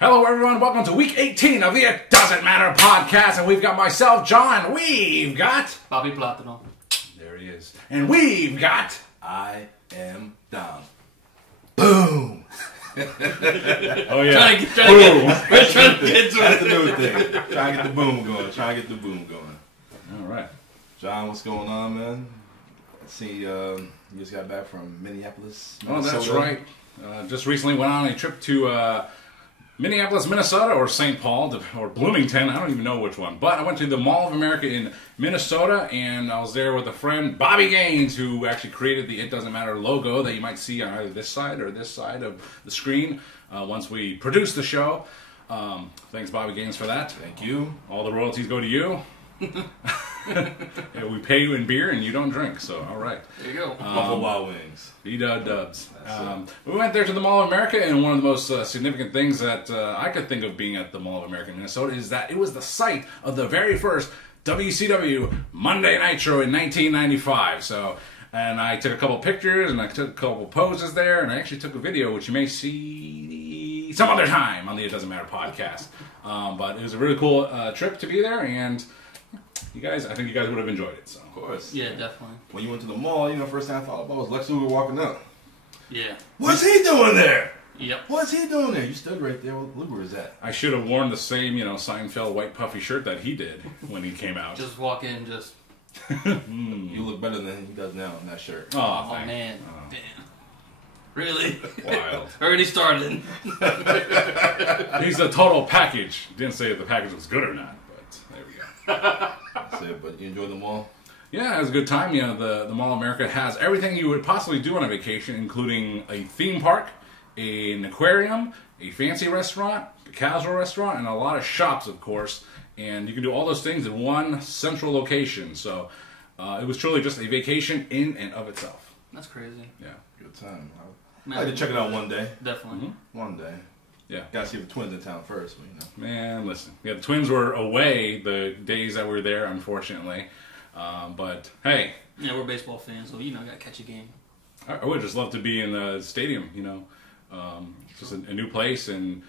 Hello, everyone. Welcome to week 18 of the It Doesn't Matter Podcast. And we've got myself, John. We've got... Bobby Platano. There he is. And we've got... I am Dom. Boom! Oh, yeah. Trying to get That's the new thing. Trying to get the boom going. All right. John, what's going on, man? I see you just got back from Minneapolis, Minnesota. Minnesota. Oh, that's right. Just recently went on a trip to Minneapolis, Minnesota, or St. Paul, or Bloomington. I don't even know which one. But I went to the Mall of America in Minnesota, and I was there with a friend, Bobby Gaines, who actually created the It Doesn't Matter logo that you might see on either this side or this side of the screen once we produce the show. Thanks, Bobby Gaines, for that. Thank you. All the royalties go to you. Yeah, we pay you in beer and you don't drink, so all right. There you go. Buffalo Wild Wings. B-dubs. We went there to the Mall of America, and one of the most significant things that I could think of being at the Mall of America in Minnesota is that it was the site of the very first WCW Monday Nitro in 1995. So, and I took a couple pictures, and I took a couple poses there, and I actually took a video, which you may see some other time on the It Doesn't Matter podcast. But it was a really cool trip to be there, and I think you guys would have enjoyed it. So. Of course. Yeah, definitely. When you went to the mall, first thing I thought about was Lex Luger walking up. Yeah. What's he doing there? Yep. What's he doing there? You stood right there. What Luger is that? I should have worn the same, Seinfeld white puffy shirt that he did when he came out. Just walk in, just... You look better than he does now in that shirt. Oh, Oh, man. Damn. Really? Wild. Already started. He's a total package. Didn't say if the package was good or not, but there we go. That's it, but you enjoyed the mall? Yeah, it was a good time. The Mall of America has everything you would possibly do on a vacation, including a theme park, an aquarium, a fancy restaurant, a casual restaurant, and a lot of shops, of course. And you can do all those things in one central location. So it was truly just a vacation in and of itself. That's crazy. Yeah. Good time. Man, I'd like to check it out one day. Definitely. Mm-hmm. One day. Yeah. Gotta see if the twins in town first, but Man, listen. Yeah, the twins were away the days that we were there, unfortunately. But hey, Yeah, we're baseball fans, so gotta catch a game. I would just love to be in the stadium. Just a new place and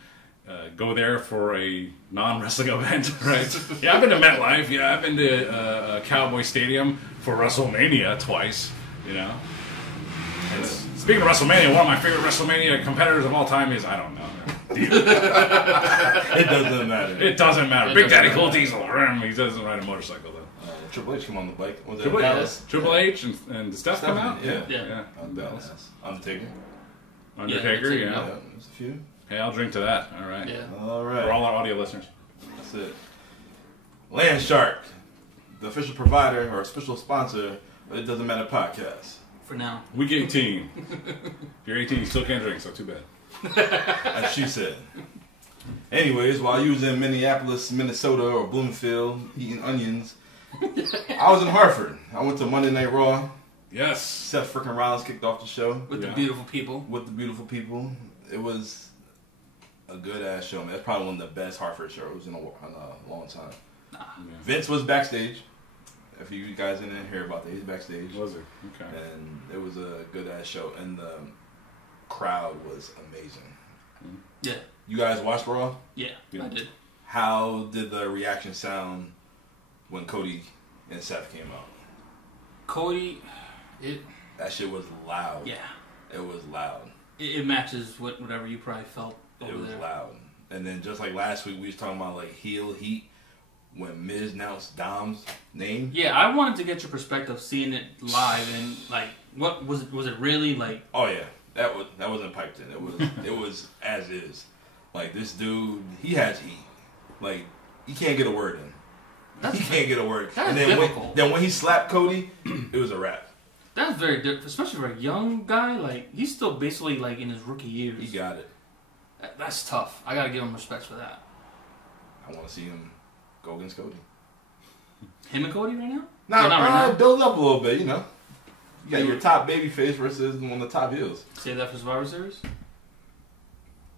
go there for a non-wrestling event, right? Yeah, I've been to MetLife. Yeah, I've been to Cowboy Stadium for WrestleMania twice. And speaking of WrestleMania, one of my favorite WrestleMania competitors of all time is, I don't know. it doesn't matter. It doesn't matter. Big Daddy Cool Diesel. He doesn't ride a motorcycle, though. Triple H come on the bike. Was it Triple H, Dallas? Triple H and Steph come out? Yeah. Yeah. Dallas. Undertaker. Undertaker, yeah. Yeah, there's a few. Hey, I'll drink to that. All right. Yeah. All right. For all our audio listeners. That's it. Land Shark, the official provider or official sponsor of It Doesn't Matter Podcast. For now. Week 18. If you're 18, you still can't drink, so too bad. As she said. Anyways, while you was in Minneapolis, Minnesota, or Bloomfield eating onions, I was in Hartford. I went to Monday Night Raw. Yes. Seth freaking Rollins kicked off the show. With Yeah. the beautiful people. With the beautiful people. It was a good ass show, man. It's probably one of the best Hartford shows in a long time. Nah. Vince was backstage. If you guys didn't hear about that, he's backstage. Was it? Okay. And it was a good ass show, and the crowd was amazing. Yeah. You guys watched Raw? Yeah, Yeah. I did. How did the reaction sound when Cody and Seth came out? Cody, That shit was loud. yeah. It was loud. It matches whatever you probably felt over It was there. loud. And then just like last week, we was talking about like heel heat when Miz announced Dom's name. Yeah, I wanted to get your perspective seeing it live and like what was it it like? Oh yeah, that wasn't piped in. It was as is. Like this dude, he has heat. Like he can't get a word in. He can't get a word. That's And then difficult. then when he slapped Cody, it was a wrap. That's very different, especially for a young guy. Like he's still basically like in his rookie years. He got it. That's tough. I gotta give him respect for that. I want to see him go against Cody. Him and Cody right now? Nah, not right now. build up a little bit, You got your top baby face versus one of the top heels. Save that for Survivor Series.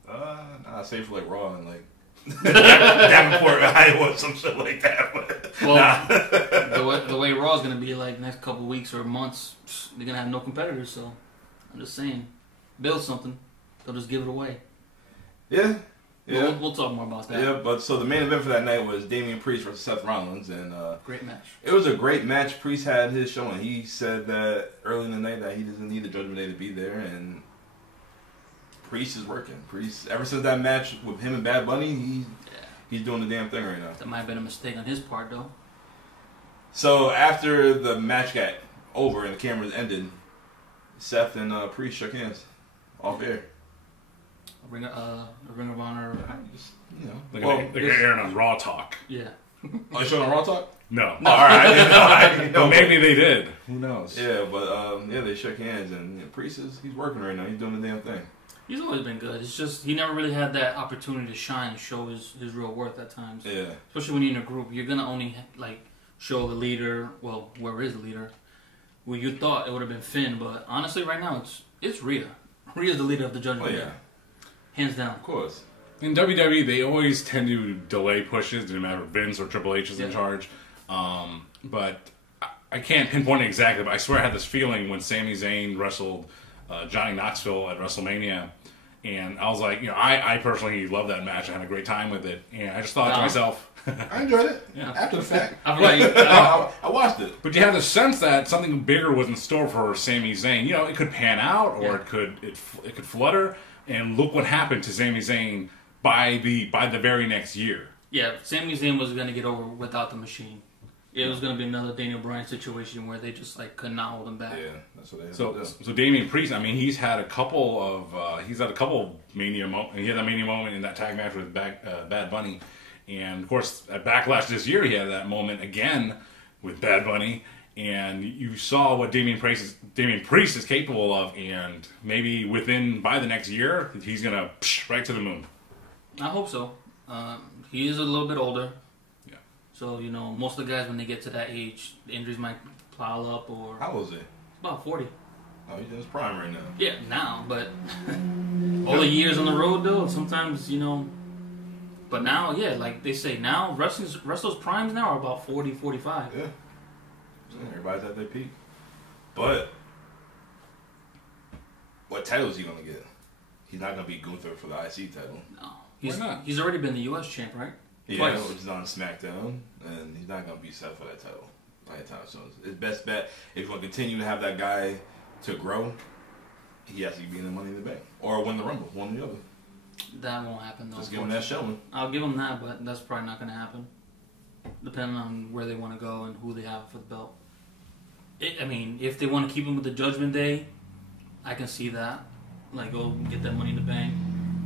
Nah, save for like Raw and like Davenport, Iowa, some shit like that. But Well, nah. the way Raw's gonna be like next couple weeks or months, they're gonna have no competitors. So I'm just saying, build something. They'll just give it away. Yeah, Yeah. We'll talk more about that. Yeah, but so the main event for that night was Damian Priest versus Seth Rollins, and Great match. it was a great match. Priest had his showing. He said that early in the night that he doesn't need the Judgment Day to be there, and Priest is working. Priest, ever since that match with him and Bad Bunny, he's doing the damn thing right now. That might have been a mistake on his part, though. So after the match got over and the cameras ended, Seth and Priest shook hands off air. A Ring of Honor. Just, you know, They're airing on Raw Talk. Yeah. Oh, you showing on Raw Talk? No. All right. I didn't know. Well, maybe they did. Who knows? Yeah, but they shook hands, and Priest he's working right now. He's doing the damn thing. He's always been good. It's just he never really had that opportunity to shine and show his real worth at times. Yeah. Especially when you're in a group, you're gonna only show the leader. Well, whoever is the leader. Well, you thought it would have been Finn, but honestly, right now it's Rhea. Rhea's the leader of the Judgment Day. Hands down. Of course. In WWE, they always tend to delay pushes, no matter if Vince or Triple H is in charge. But I can't pinpoint it exactly, but I swear I had this feeling when Sami Zayn wrestled Johnny Knoxville at WrestleMania. And I was like, I personally love that match. I had a great time with it. And I just thought to myself... I enjoyed it. Yeah. After the fact. I watched it. But you had the sense that something bigger was in store for Sami Zayn. It could pan out, or it could flutter. And look what happened to Sami Zayn by the very next year. Yeah, Sami Zayn was going to get over without the machine. It was going to be another Daniel Bryan situation where they just could not hold him back. Yeah, that's what they had So to do. Damian Priest, he's had a couple of Mania moments. He had that Mania moment in that tag match with Bad Bunny, and of course at Backlash this year he had that moment again with Bad Bunny. And you saw what Damian Priest is capable of, and maybe by the next year he's gonna right to the moon. I hope so. He is a little bit older. Yeah. So, most of the guys, when they get to that age, the injuries might pile up or... How old is he? About 40. Oh, he's in his prime right now. Yeah, now, but all the years on the road, though, sometimes, But now, like they say, now, wrestlers' primes now are about 40, 45. Yeah. Everybody's at their peak. But what title is he going to get? He's not going to be Gunther for the IC title. No. Why not? He's already been the U.S. champ, right? Yeah, Twice. which is on SmackDown, and he's not going to be Seth for that title. Anytime soon. His best bet, if you want to continue to have that guy to grow, he has to be in the Money in the Bank. Or win the Rumble, one or the other. That won't happen, though. Just give him that showing. I'll give him that, but that's probably not going to happen. Depending on where they want to go and who they have for the belt. If they want to keep him with the Judgment Day, I can see that. Go get that Money in the Bank.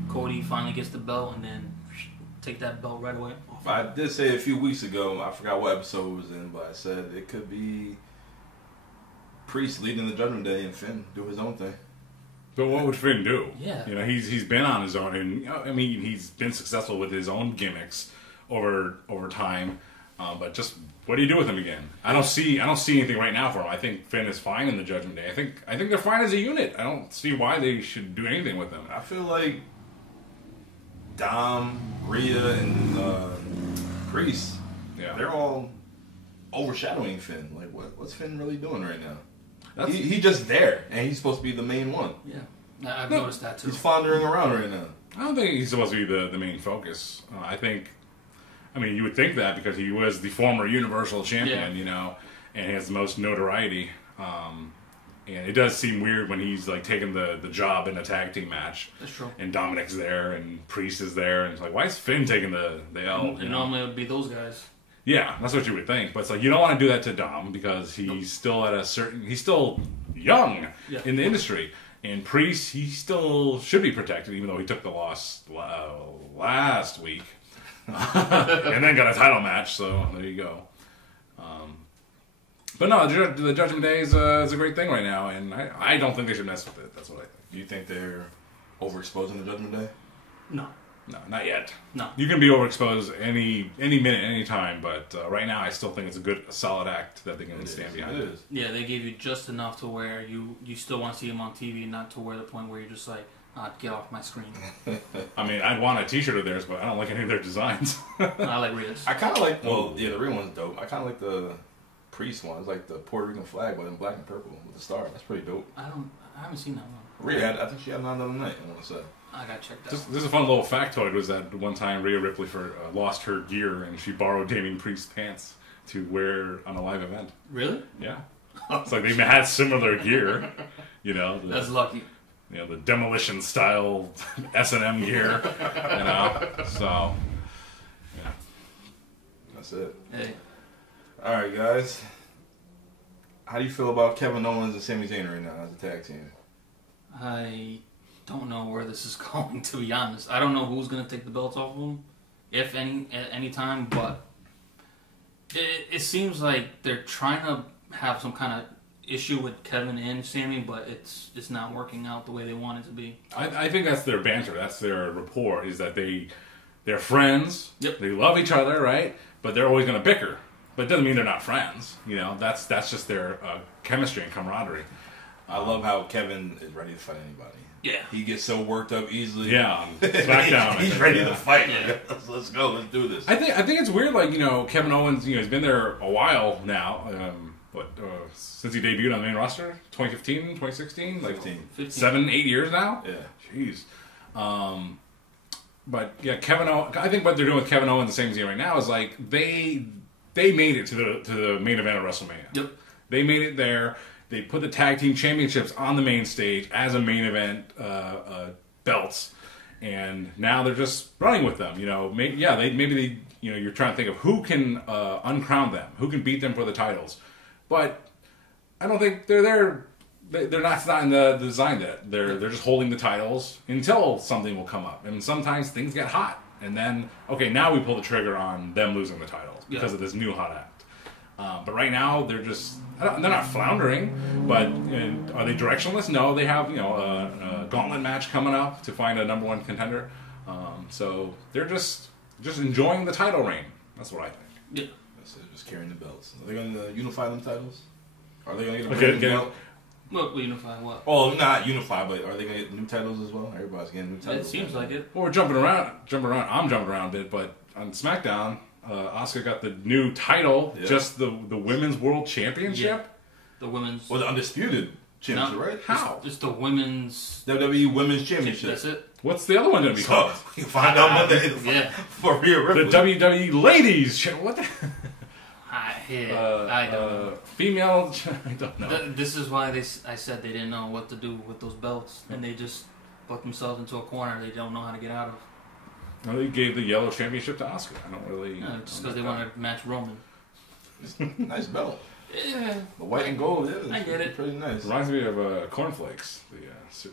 Cody finally gets the belt and then take that belt right away. I did say a few weeks ago, I forgot what episode it was in, but I said it could be Priest leading the Judgment Day and Finn do his own thing. But what would Finn do? Yeah. He's been on his own, and he's been successful with his own gimmicks over time. But just what do you do with him again? I don't see anything right now for him. I think Finn is fine in the Judgment Day. I think they're fine as a unit. I don't see why they should do anything with them. I feel like Dom, Rhea, and Priest, they're all overshadowing Finn. What's Finn really doing right now? He's just there, and he's supposed to be the main one. Yeah, I've noticed that too. He's floundering around right now. I don't think he's supposed to be the main focus. You would think that because he was the former Universal Champion, and he has the most notoriety. And it does seem weird when he's taking the job in a tag team match. That's true. And Dominik's there, and Priest is there, and it's why is Finn taking the L? Normally it would be those guys. Yeah, that's what you would think. But it's you don't want to do that to Dom because he's still he's still young in the industry. And Priest, he still should be protected, even though he took the loss last week. And then got a title match, so there you go. But no, the Judgment Day is a great thing right now, and I don't think they should mess with it. That's what I think. Do you think they're overexposing the Judgment Day? No. No, not yet. No. You can be overexposed any minute, any time, but right now I still think it's a solid act that they can stand behind. It is. Yeah, they gave you just enough to where you still want to see him on TV, not to where the point where you're just get off my screen. I'd want a T-shirt of theirs, but I don't like any of their designs. I like Rhea's. I kind of like, the real one's dope. I kind of like the Priest one. It's like the Puerto Rican flag, but in black and purple with the star. That's pretty dope. I haven't seen that one. Rhea, I think she had it on the other night, I want to say. I got checked out. This is a fun little factoid. Was that one time Rhea Ripley lost her gear and she borrowed Damian Priest's pants to wear on a live event. Really? Yeah. It's like they had similar gear. That's lucky. The demolition style S&M gear. So yeah. That's it. Hey. All right, guys. How do you feel about Kevin Owens and Sami Zayn right now as a tag team? I don't know where this is going, to be honest. I don't know who's going to take the belts off of them, if any, at any time, but it seems like they're trying to have some kind of issue with Kevin and Sami, but it's not working out the way they want it to be. I think that's their banter. That's their rapport, is that they're friends. Yep. They love each other, right? But they're always going to bicker. But it doesn't mean they're not friends. That's just their chemistry and camaraderie. I love how Kevin is ready to fight anybody. Yeah. He gets so worked up easily. Yeah, on Smackdown. He's ready to fight. Yeah. Let's go. Let's do this. I think it's weird. Like Kevin Owens. He's been there a while now. Since he debuted on the main roster, 2015, 2016, like 15. 7-8 years now. Yeah. Jeez. But yeah, Kevin Owens. I think what they're doing with Kevin Owens, the same as right now, is like they made it to the main event of WrestleMania. Yep. They made it there. They put the tag team championships on the main stage as a main event belts, and now they're just running with them. Maybe you're trying to think of who can uncrown them, who can beat them for the titles, but I don't think they're there. They're not in the design that they're just holding the titles until something will come up, and sometimes things get hot, and then now we pull the trigger on them losing the titles because of this new hot act. But right now they're not floundering, but are they directionless? No, they have a gauntlet match coming up to find a number one contender. So they're just enjoying the title reign. That's what I think. Yeah. So they're just carrying the belts. Are they going to unify them titles? Are they going to Okay, get a belt? Well, unify what? Oh, not unify, but are they going to get new titles as well? Everybody's getting new titles. It seems like it. Well, we're jumping around. I'm jumping around a bit, but on SmackDown, Asuka got the new title, just the Women's World Championship. Yeah. The women's. Well, the undisputed championship, right? How? It's the women's WWE Women's Championship. That's it. What's the other one going to be So called? you can find out Monday. Yeah. For Rhea Ripley. The WWE Ladies. What the? I don't know. Female. I don't know. This is why I said they didn't know what to do with those belts, and they just put themselves into a corner they don't know how to get out of. Well, they gave the yellow championship to Asuka. I don't really. No, just because they want to match Roman. Nice belt. Yeah. The white and gold, yeah. I get it. Pretty nice. Reminds me of cornflakes. The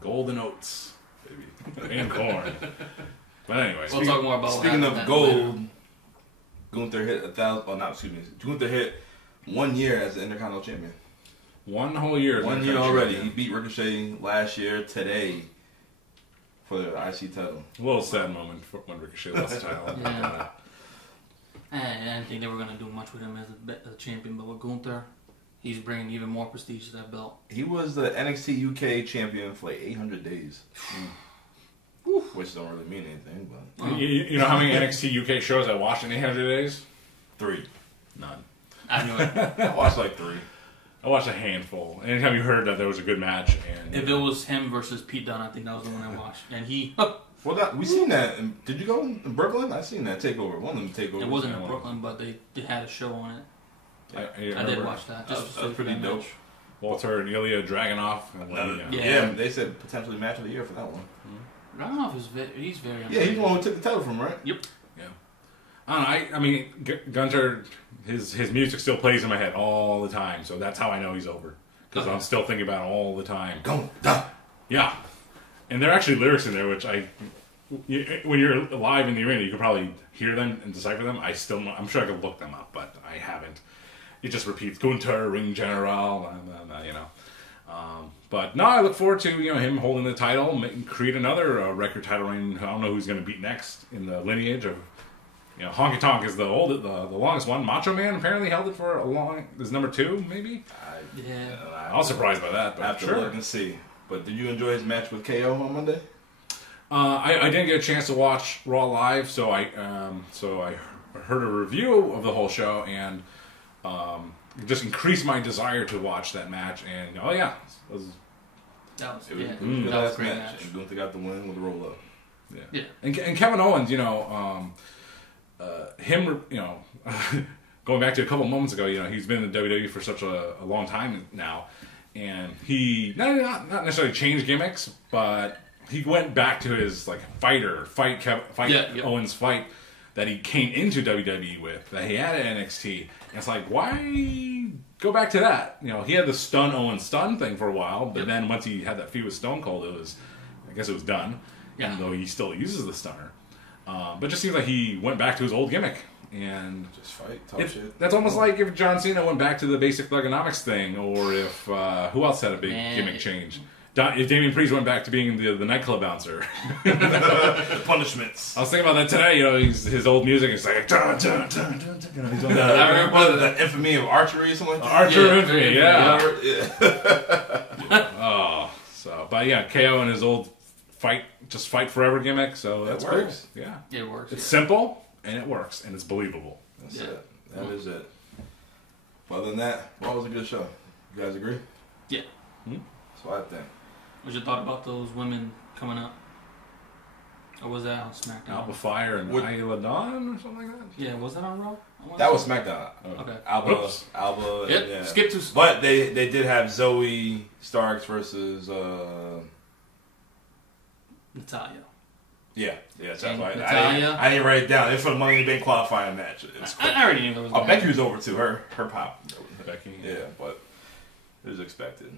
golden oats, baby, and corn. But anyway, We'll talk more about speaking what of happened gold, Gunther hit 1,000. Oh, not excuse me. Gunther hit 1 year as the Intercontinental Champion. 1 whole year. 1 year already. He beat Ricochet last year today for the IC title. A little sad moment when Ricochet lost the title. Yeah. I didn't think they were going to do much with him as a champion, but with Gunther, he's bringing even more prestige to that belt. He was the NXT UK champion for like 800 days. Which don't really mean anything, but... You know how many NXT UK shows I watched in 800 days? 3. None. I knew it. I watched like 3. I watched a handful. Anytime you heard that there was a good match, and If it was him versus Pete Dunne, I think that was the one I watched. And he... Well, we seen that. Did you go in Brooklyn? I seen that takeover. One of them takeovers. It wasn't in Brooklyn, but they had a show on it. I did watch that. Just That was pretty dope. match. Walter and Ilya Dragunov. Yeah, they said potentially match of the year for that one. Dragunov is he's very Yeah, he's the one who took the title from him, right? Yep. Yeah. I mean, Gunter, his music still plays in my head all the time, so that's how I know he's over. Because I'm still thinking about it all the time. Gunther. Yeah. And there are actually lyrics in there, which when you're live in the arena, you can probably hear them and decipher them. I'm sure I could look them up, but I haven't. It just repeats Gunther, Ring General, you know. But no, I look forward to him holding the title, create another record title reign. I don't know who's going to beat next in the lineage of. Honky Tonk is the longest one. Macho Man apparently held it for a long. Is number 2 maybe? I was surprised by that, but After sure. look and see. But did you enjoy his match with KO on Monday? I didn't get a chance to watch Raw live, so I heard a review of the whole show and it just increased my desire to watch that match. And it was That was It was, yeah. it was a good That was last a great match. match. And Gunther got the win with a roll up. Yeah. And Kevin Owens, him, going back to a couple moments ago, he's been in the WWE for such a long time now, and he not necessarily changed gimmicks, but he went back to his Owens fight that he came into WWE with, that he had at NXT. And it's like, why go back to that? He had the stun Owens stun thing for a while, but then once he had that feud with Stone Cold, I guess it was done. Yeah. Even though he still uses the stunner. But it just seems like he went back to his old gimmick. And just fight, talk shit. That's almost like if John Cena went back to the basic Thugonomics thing, or if, who else had a big gimmick change? If Damian Priest went back to being the nightclub bouncer. The punishments. I was thinking about that today. His old music is like, dun, dun, dun, dun, dun. He's on I remember the infamy of archery or something like that. Archer infamy, yeah. But yeah, KO and his old fight forever gimmick, so that's works. Cool. Yeah. It works. It's simple, and it works, and it's believable. That's it. That is it. But other than that, well, it was a good show. You guys agree? Yeah. That's what I think. What's your thought about those women coming up? Or was that on SmackDown? Alba Fire and Isla Dawn or something like that? Yeah, was that on Raw? That was SmackDown. Okay. Alba. Yep. Yeah. Skip to. But they did have Zoe Starks versus Natalia. Yeah, that's why Natalia. I didn't write it down. It's for the Money in the Bank qualifying match. I already knew there was. Becky was over too. Her pop. Becky. Yeah, but it was expected.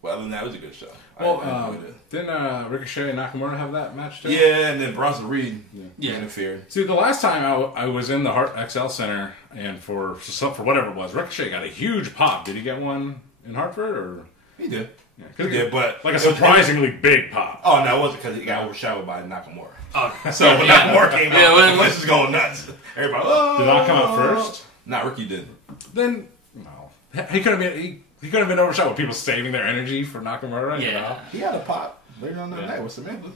Well, other than that, it was a good show. Well, didn't Ricochet and Nakamura have that match too? Yeah, and then Bronson Reed interfered. See, the last time I was in the Hart XL Center, and for whatever it was, Ricochet got a huge pop. Did he get one in Hartford, or he did? Yeah, he did, but like a surprisingly big pop. Oh no, it wasn't because he got overshadowed by Nakamura. Oh, so when Nakamura came out, the place was going nuts. Everybody, did not come out first? Nah, Ricky did. Then no, he could have been. He could have been overshadowed with people saving their energy for Nakamura. Yeah. He had a pop later on that night with Samantha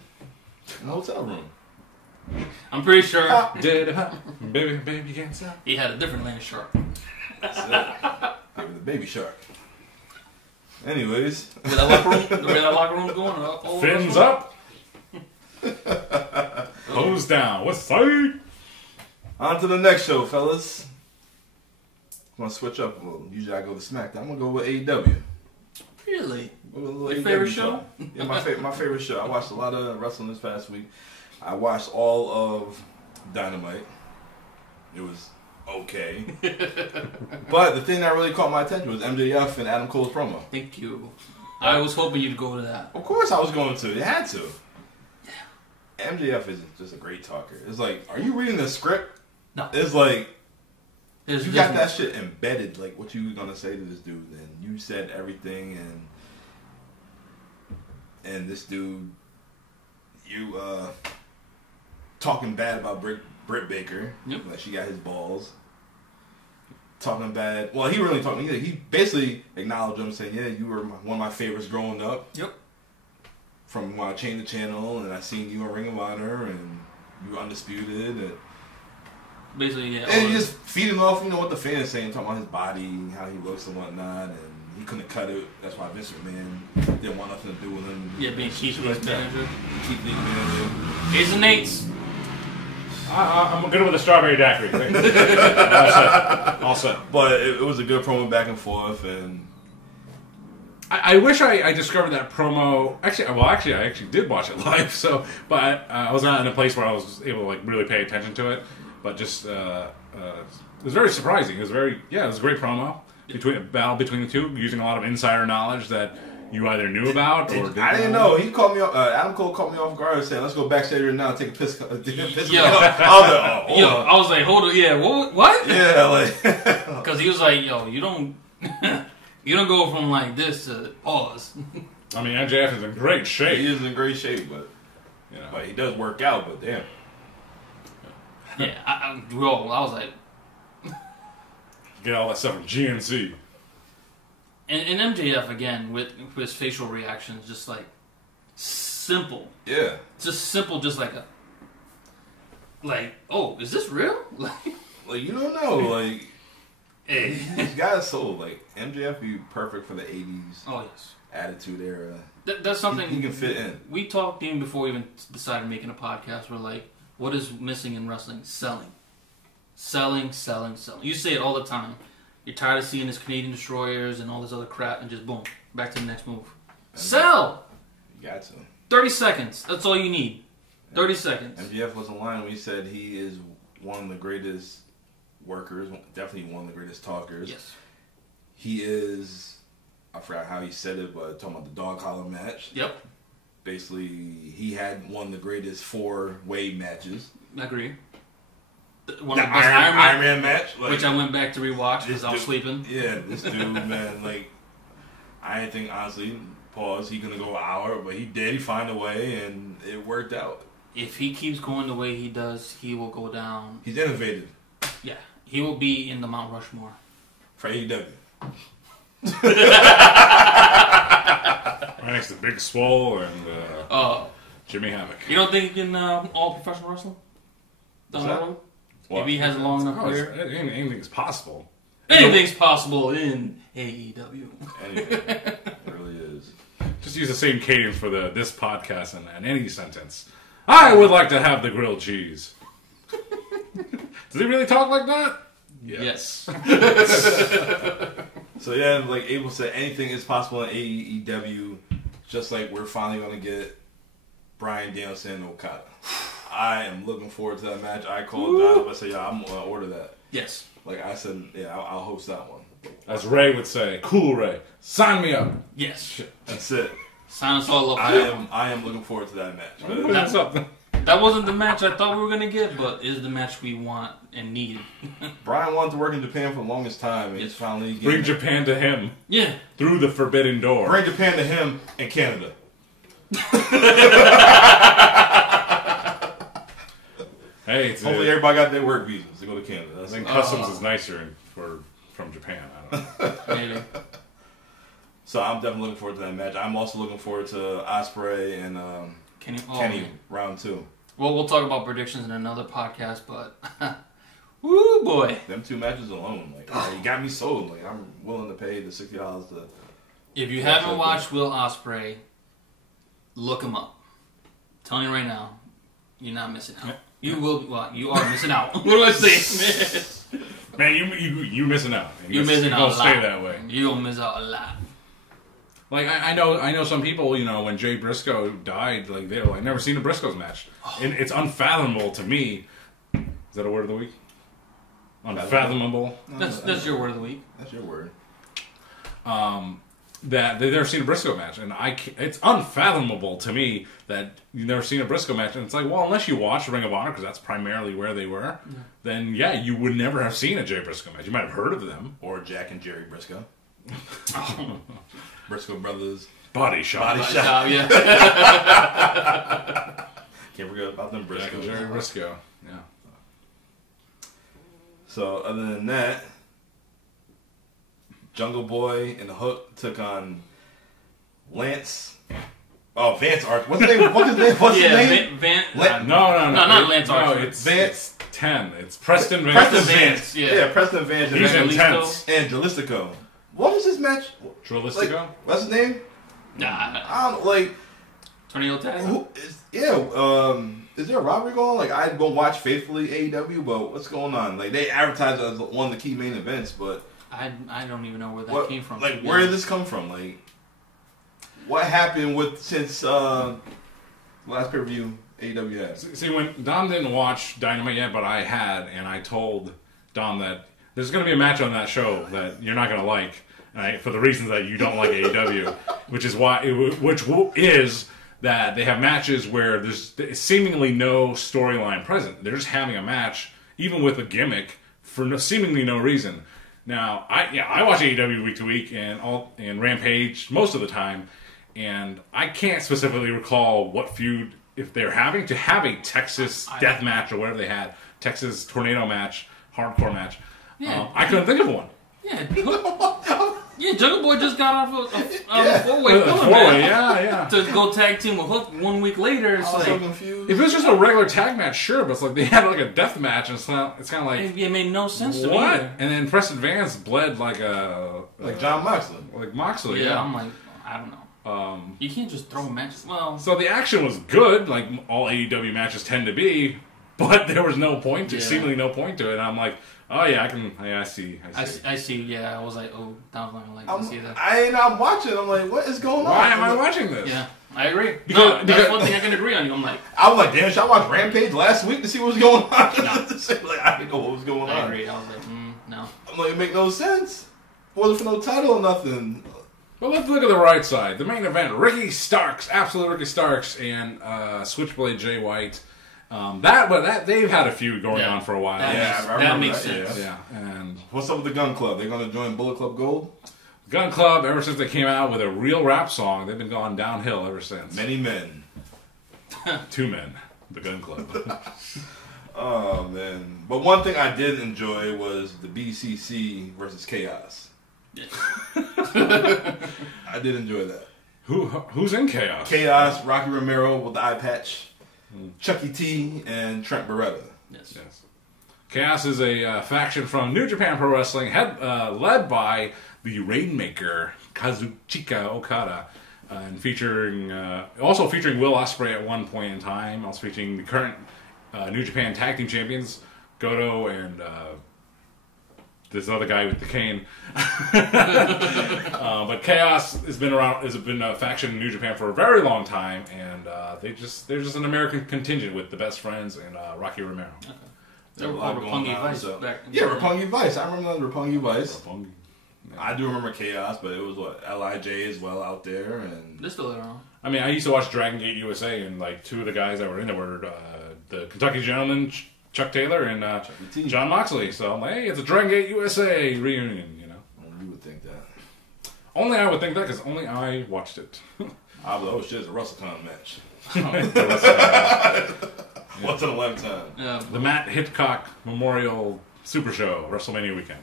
in the hotel room. I'm pretty sure. Did it pop? Baby, you can't stop. He had a different land shark. That's it. Give it the baby shark. Anyways. The way that locker room's going. Fins up. Hose down. What's sight? On to the next show, fellas. I'm gonna switch up a little. Usually I go to SmackDown. I'm gonna go with AEW. Really? Your favorite show? Yeah, my favorite show. I watched a lot of wrestling this past week. I watched all of Dynamite. It was okay. But the thing that really caught my attention was MJF and Adam Cole's promo. Thank you. I was hoping you'd go to that. Of course I was going to. It had to. Yeah. MJF is just a great talker. It's like, are you reading the script? No. It's like, you got that no. shit embedded, like what you were gonna say to this dude, and you said everything, and this dude, you talking bad about Britt Baker, like she got his balls, talking bad. Well, he really talking. He basically acknowledged him, saying, "Yeah, you were one of my favorites growing up. Yep. From when I changed the channel, and I seen you on Ring of Honor, and you were undisputed." And basically, yeah. And you just feed him off, what the fans saying, talking about his body, how he looks and whatnot, and he couldn't cut it. That's why Vince McMahon didn't want nothing to do with him. Yeah, being Keith Lee's manager. Keith Lee's manager. A's and Nate's. I'm good with the strawberry daiquiri. All set. But it was a good promo back and forth, and I wish I discovered that promo. Actually, I did watch it live. So, but I was not in a place where I was able to really pay attention to it. But just it was very surprising. It was a great promo battle between the two, using a lot of insider knowledge that you either knew about or didn't. I didn't know. He called me. Adam Cole called me off guard and said, "Let's go backstage right now and take a piss." I was like, hold on, yeah, what? Yeah, like because he was like, yo, you don't go from like this to pause. I mean, MJF is in great shape. He is in great shape, but but he does work out. But damn. Yeah, I was like, get all that stuff from GNC. And MJF again with his facial reactions, just like simple. Yeah. Just simple, just like oh, is this real? Like you don't know, like hey. These guys so like MJF be perfect for the 80s. Oh yes. attitude era. That's something he can fit in. We talked even before we even decided making a podcast. We're like, what is missing in wrestling? Selling. You say it all the time. You're tired of seeing this Canadian destroyers and all this other crap, and just boom, back to the next move. Sell. You got to. 30 seconds. That's all you need. 30 seconds. MJF wasn't lying when he said he is one of the greatest workers, definitely one of the greatest talkers. Yes. He is, I forgot how he said it, but talking about the dog collar match. Yep. Basically, he had one of the greatest 4-way matches. I agree. One of the best Iron Man match. Like, which I went back to rewatch because I was sleeping. Yeah, this dude, man, like, I didn't think, honestly, pause, he gonna go an hour, but he did. He find a way, and it worked out. If he keeps going the way he does, he will go down. He's innovative. Yeah, he will be in the Mount Rushmore. For AEW. Right next to Big Swole and Jimmy Havoc. You don't think he can all professional wrestling? Down the road? If he has a long enough career? Anything's possible. Anything's possible in AEW. Anything. It really is. Just use the same cadence for this podcast and any sentence. I would like to have the grilled cheese. Does he really talk like that? Yes. So yeah, like Abel said, anything is possible in AEW. Just like we're finally going to get Bryan Danielson and Okada. I am looking forward to that match. I called John up. I said, "Yeah, I'm going to order that." Yes. Like I said, yeah, I'll host that one. As Ray would say, "Cool Ray, sign me up." Yes. That's it. Sign us all up. I am looking forward to that match. That's something. That wasn't the match I thought we were going to get, but is the match we want and need. Brian wanted to work in Japan for the longest time, and he's finally getting Bring Japan to him. Yeah. Through the forbidden door. Bring Japan to him and Canada. Hey, hopefully everybody got their work visas to go to Canada. I think customs is nicer from Japan. I don't know. Maybe. So I'm definitely looking forward to that match. I'm also looking forward to Ospreay and Kenny round 2. Well, we'll talk about predictions in another podcast, but woo boy, them 2 matches alone, like you got me sold. Like I'm willing to pay the $60 to. If you haven't watched Will Ospreay, look him up. I'm telling you right now, you're not missing out. You will. Well, you are missing out. What do I say, man? You missing out. You're missing out a lot. Stay that way. You'll miss out a lot. Like I know some people, when Jay Briscoe died, like they were like, never seen a Briscoes match, and it's unfathomable to me. Is that a word of the week? Unfathomable. That's your word of the week. That's your word. That they've never seen a Briscoe match, and it's unfathomable to me that you've never seen a Briscoe match. And it's like, well, unless you watch Ring of Honor, because that's primarily where they were, then yeah, you would never have seen a Jay Briscoe match. You might have heard of them, or Jack and Jerry Briscoe. Briscoe Brothers Body Shop. Yeah. Can't forget about them Briscoe. Jack and Jerry Briscoe. Yeah. So other than that, Jungle Boy and the Hook took on Lance. Oh, Vance Archer. What's his name? What's his name? No, not Lance Archer. No, it's Vance. 10. It's Preston Vance. Preston Vance. Yeah, Preston Vance. He's intense. And Dralistico. What is this match? Dralistico? Like, what's his name? Nah. I don't know, like. Tornado Tag? Is there a robbery going on? Like, I don't watch faithfully AEW, but what's going on? Like, they advertise it as one of the key main events, but. I don't even know where that came from. Like, where did this come from? Like, what happened since last pay-per-view AEW had? See, when Dom didn't watch Dynamite yet, but I had, and I told Dom that there's going to be a match on that show that you're not going to like, right, for the reasons that you don't like AEW, which is that they have matches where there's seemingly no storyline present. They're just having a match, even with a gimmick, for seemingly no reason. Now, I watch AEW week to week and Rampage most of the time, and I can't specifically recall what feud if they're having to have a Texas death match or whatever they had, Texas tornado match, hardcore match. Yeah. I couldn't think of one. Yeah, Jungle Boy just got off a four-way pillar match. Yeah. To go tag team with Hook 1 week later. It's like, so confused. If it was just a regular tag match, sure, but it's like they had like a death match, and it's kind of like it made no sense to me. What? Either. And then Preston Vance bled like John Moxley. Like Moxley. Yeah, I'm like, I don't know. You can't just throw matches. Well, So the action was good, like all AEW matches tend to be, but there was no point to seemingly no point to it. And I'm like, oh yeah, I see. I see. Yeah, I was like, oh, that was like to see that. I'm watching. I'm like, what is going on? Why am I watching this? Yeah, I agree. Because That's one thing I can agree on. I'm like, damn, should I watch Rampage last week to see what was going on? Like, I didn't know what was going on. I agree. I was like, no. I'm like, it make no sense. Wasn't for no title or nothing. Well, let's look at the right side. The main event: Ricky Starks, absolute Ricky Starks, and Switchblade Jay White. That they've had a feud going on for a while. That makes sense. Yeah. And what's up with the Gun Club? They're going to join Bullet Club Gold? Gun Club, ever since they came out with a real rap song, they've been going downhill ever since. Many men. 2 men. The Gun Club. Oh, man. But one thing I did enjoy was the BCC versus Chaos. Yeah. I did enjoy that. Who's in Chaos? Chaos, Rocky Romero with the eye patch, Chucky T, and Trent Beretta. Yes. Chaos is a faction from New Japan Pro Wrestling, led by the Rainmaker Kazuchika Okada, and also featuring Will Ospreay at one point in time. Also featuring the current New Japan Tag Team Champions Goto and this other guy with the cane. But Chaos has been a faction in New Japan for a very long time, and they're just an American contingent with the Best Friends and Rocky Romero. Okay. They were called Roppongi Vice. Roppongi Vice. I remember Roppongi Vice. Roppongi. Yeah. I do remember Chaos, but it was LIJ as well out there, and they're still around. I mean, I used to watch Dragon Gate USA, and like 2 of the guys that were in there were the Kentucky Gentleman, Chuck Taylor, and John Moxley. So I'm like, hey, it's a Dragon Gate USA reunion, you know. You would think that. Only I would think that because only I watched it. Oh shit, it's a WrestleCon match. Once in a lifetime. Yeah, the Matt Hitchcock Memorial Super Show, WrestleMania weekend.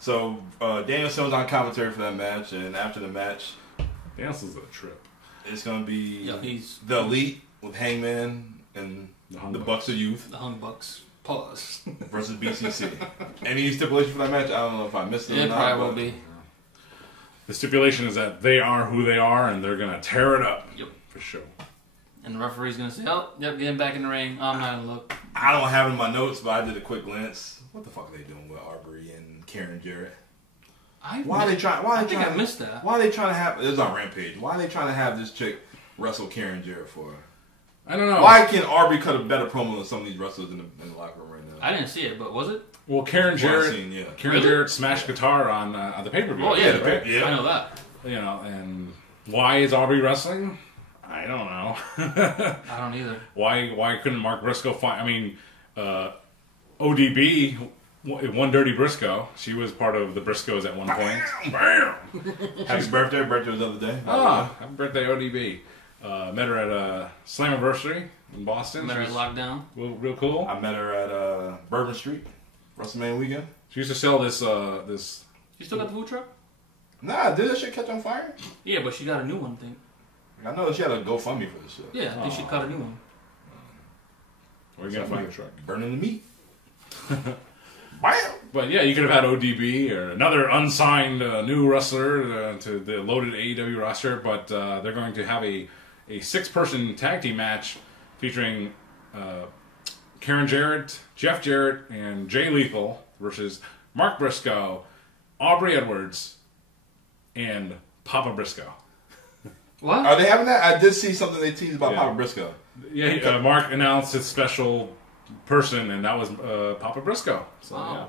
So Danielson was on commentary for that match, and after the match, Danielson's a trip. It's going to be he's the Elite with Hangman and the Bucks of Youth. The Hung Bucks. Pause. Versus BCC. Any stipulation for that match? I don't know if I missed it or not. It probably will be. The stipulation is that they are who they are, and they're going to tear it up. Yep. For sure. And the referee's going to say, getting back in the ring. I'm not going to look. I don't have it in my notes, but I did a quick glance. What the fuck are they doing with Aubrey and Karen Jarrett? I missed that. Why are they trying to have... It was on Rampage. Why are they trying to have this chick wrestle Karen Jarrett for? I don't know. Why can Aubrey cut a better promo than some of these wrestlers in the locker room right now? I didn't see it, but was it? Well, Karen Jarrett Really? smashed guitar on the pay-per-view. Oh, yeah. Right? I know that. You know, and why is Aubrey wrestling? I don't know. I don't either. Why couldn't Mark Briscoe find... I mean, ODB... One Dirty Briscoe. She was part of the Briscoes at one point. Bam! Happy birthday. Her birthday was the other day. Happy birthday, ODB. Met her at Slammiversary in Boston. Met her at Lockdown. Real cool. I met her at Bourbon Street, WrestleMania weekend. She used to sell this. She still got the food truck? Nah, did that shit catch on fire? Yeah, but she got a new one, I think. I know that she had a GoFundMe for this shit. Yeah, I think she got a new one. Where are you going to find the truck? Burning the meat. Bam! But yeah, you could have had ODB or another unsigned new wrestler to the loaded AEW roster, but they're going to have a 6-person tag team match featuring Karen Jarrett, Jeff Jarrett, and Jay Lethal versus Mark Briscoe, Aubrey Edwards, and Papa Briscoe. What? Are they having that? I did see something they teased about Papa Briscoe. Yeah, Mark announced his special person, and that was Papa Briscoe. So yeah,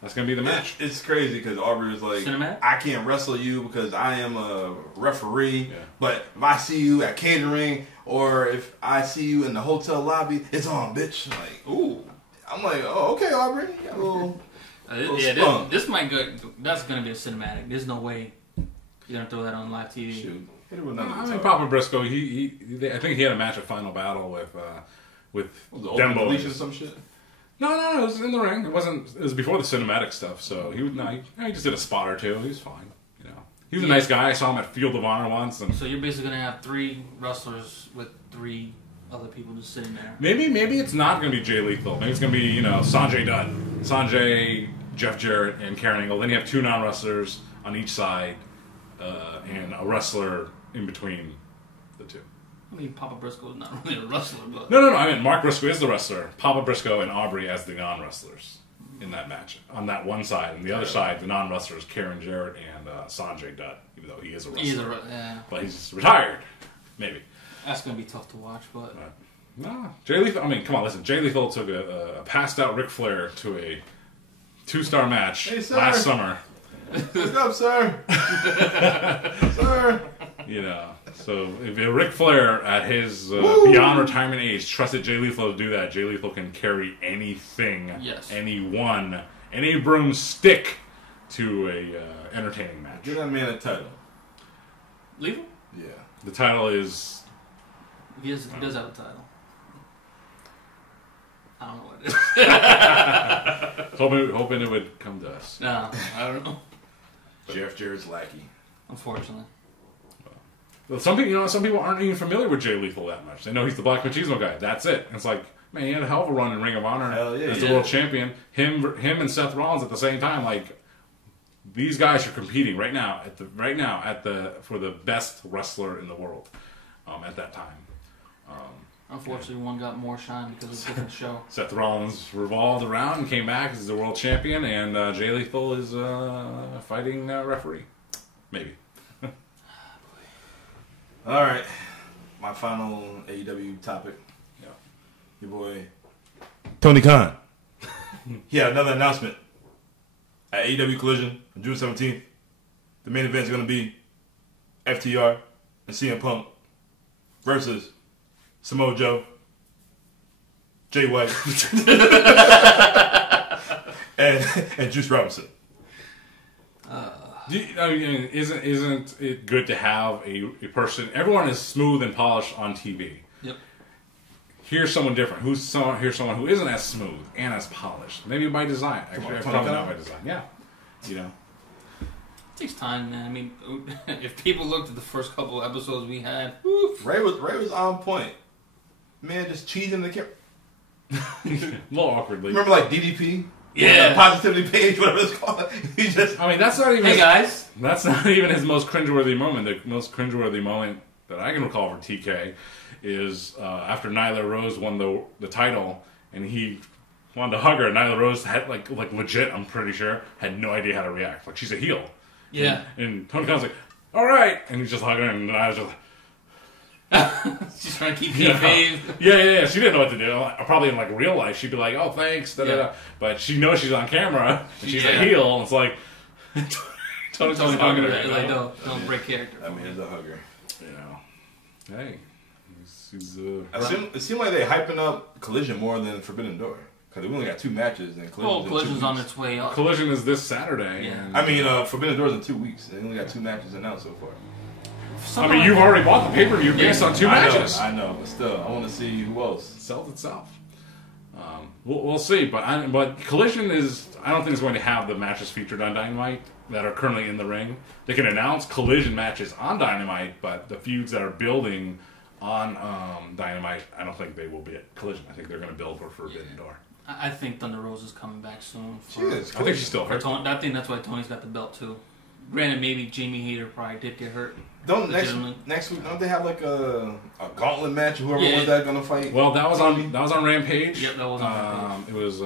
that's gonna be the match. It's crazy because Aubrey was like, Cinematic? I can't wrestle you because I am a referee, but if I see you at catering or if I see you in the hotel lobby, it's on, bitch. Like, ooh. I'm like, oh, okay, Aubrey. You got a little this might go. That's gonna be a cinematic. There's no way you're gonna throw that on live TV. Shoot. I mean, Papa Briscoe. I think he had a match at Final Battle with Dembo. Deletion or some shit. No, it was in the ring. It wasn't. It was before the cinematic stuff. So he just did a spot or two. He was fine. You know, he was a nice guy. I saw him at Field of Honor once. And so you're basically gonna have 3 wrestlers with 3 other people just sitting there. Maybe it's not gonna be Jay Lethal. Maybe it's gonna be Sanjay Dutt, Sanjay, Jeff Jarrett, and Karen Angle. Then you have 2 non-wrestlers on each side. and a wrestler in between the two. I mean, Papa Briscoe is not really a wrestler, but... No. I mean, Mark Briscoe is the wrestler. Papa Briscoe and Aubrey as the non-wrestlers in that match. On that one side. And the other side, the non-wrestlers, Karen Jarrett and Sanjay Dutt, even though he is a wrestler. But he's retired. Maybe. That's going to be tough to watch, but... No. Jey Lethal, I mean, come on, listen. Jey Lethal took a passed-out Ric Flair to a 2-star match last summer. What's up, sir? Sir. You know, so if Ric Flair at his beyond retirement age trusted Jey Lethal to do that, Jey Lethal can carry anything, anyone, any broomstick to a entertaining match. Give that man a title. Lethal? Yeah. The title is... He does have a title. I don't know what it is. hoping it would come to us. No, I don't know. Jeff Jarrett's lackey. Unfortunately. Well, some people aren't even familiar with Jey Lethal that much. They know he's the Black Machismo guy. That's it. And it's like, man, he had a hell of a run in Ring of Honor as the world champion. Him and Seth Rollins at the same time. Like, these guys are competing right now for the best wrestler in the world at that time. Unfortunately, one got more shine because it's a different show. Seth Rollins revolved around and came back as the world champion, and Jey Lethal is fighting referee. Maybe. All right. My final AEW topic. Yeah. Your boy, Tony Khan. He had another announcement at AEW Collision on June 17th. The main event is going to be FTR and CM Punk versus Samoa Joe, Jay White, and Juice Robinson. Isn't it good to have a person? Everyone is smooth and polished on TV. Yep. Here's someone different. Here's someone who isn't as smooth and as polished. Maybe by design. Actually, probably not by design. Yeah. You know. It takes time, man. I mean, if people looked at the first couple of episodes we had, Ray was on point. Man, just cheesing the camera. A little awkwardly. Remember, like DDP? Yeah. Positivity page, whatever it's called. He just. I mean, that's not even. Hey guys. That's not even his most cringeworthy moment. The most cringeworthy moment that I can recall for TK is after Nyla Rose won the title, and he wanted to hug her. Nyla Rose had like legit, I'm pretty sure, had no idea how to react. Like, she's a heel. Yeah. And Tony Khan's like, all right, and he's just hugging her, and I was just. She's trying to keep kayfabe. Yeah. She didn't know what to do. Probably in like real life, she'd be like, "Oh, thanks." Da. But she knows she's on camera. And she's a heel. And it's like Tony's just hugging her. Like, don't break character. I mean, he's a hugger. You know, hey, it seemed like they're hyping up Collision more than Forbidden Door because we only got 2 matches. And Collision's on its way up. Collision is this Saturday. Yeah. And, I mean, Forbidden Door's in 2 weeks. They only got 2 matches announced so far. I mean, you've already bought the pay-per-view based on 2 matches. I know, but still, I want to see who else. It sells itself. We'll see, but Collision is. I don't think it's going to have the matches featured on Dynamite that are currently in the ring. They can announce Collision matches on Dynamite, but the feuds that are building on Dynamite, I don't think they will be at Collision. I think they're going to build for Forbidden Door. I think Thunder Rose is coming back soon. She is. I think she's still hurt. I think that's why Tony's got the belt too. Granted, maybe Jamie Hayter probably did get hurt. Next week don't they have like a gauntlet match? Whoever was that gonna fight? Well, that was on Rampage. Yep, that was on Rampage. It was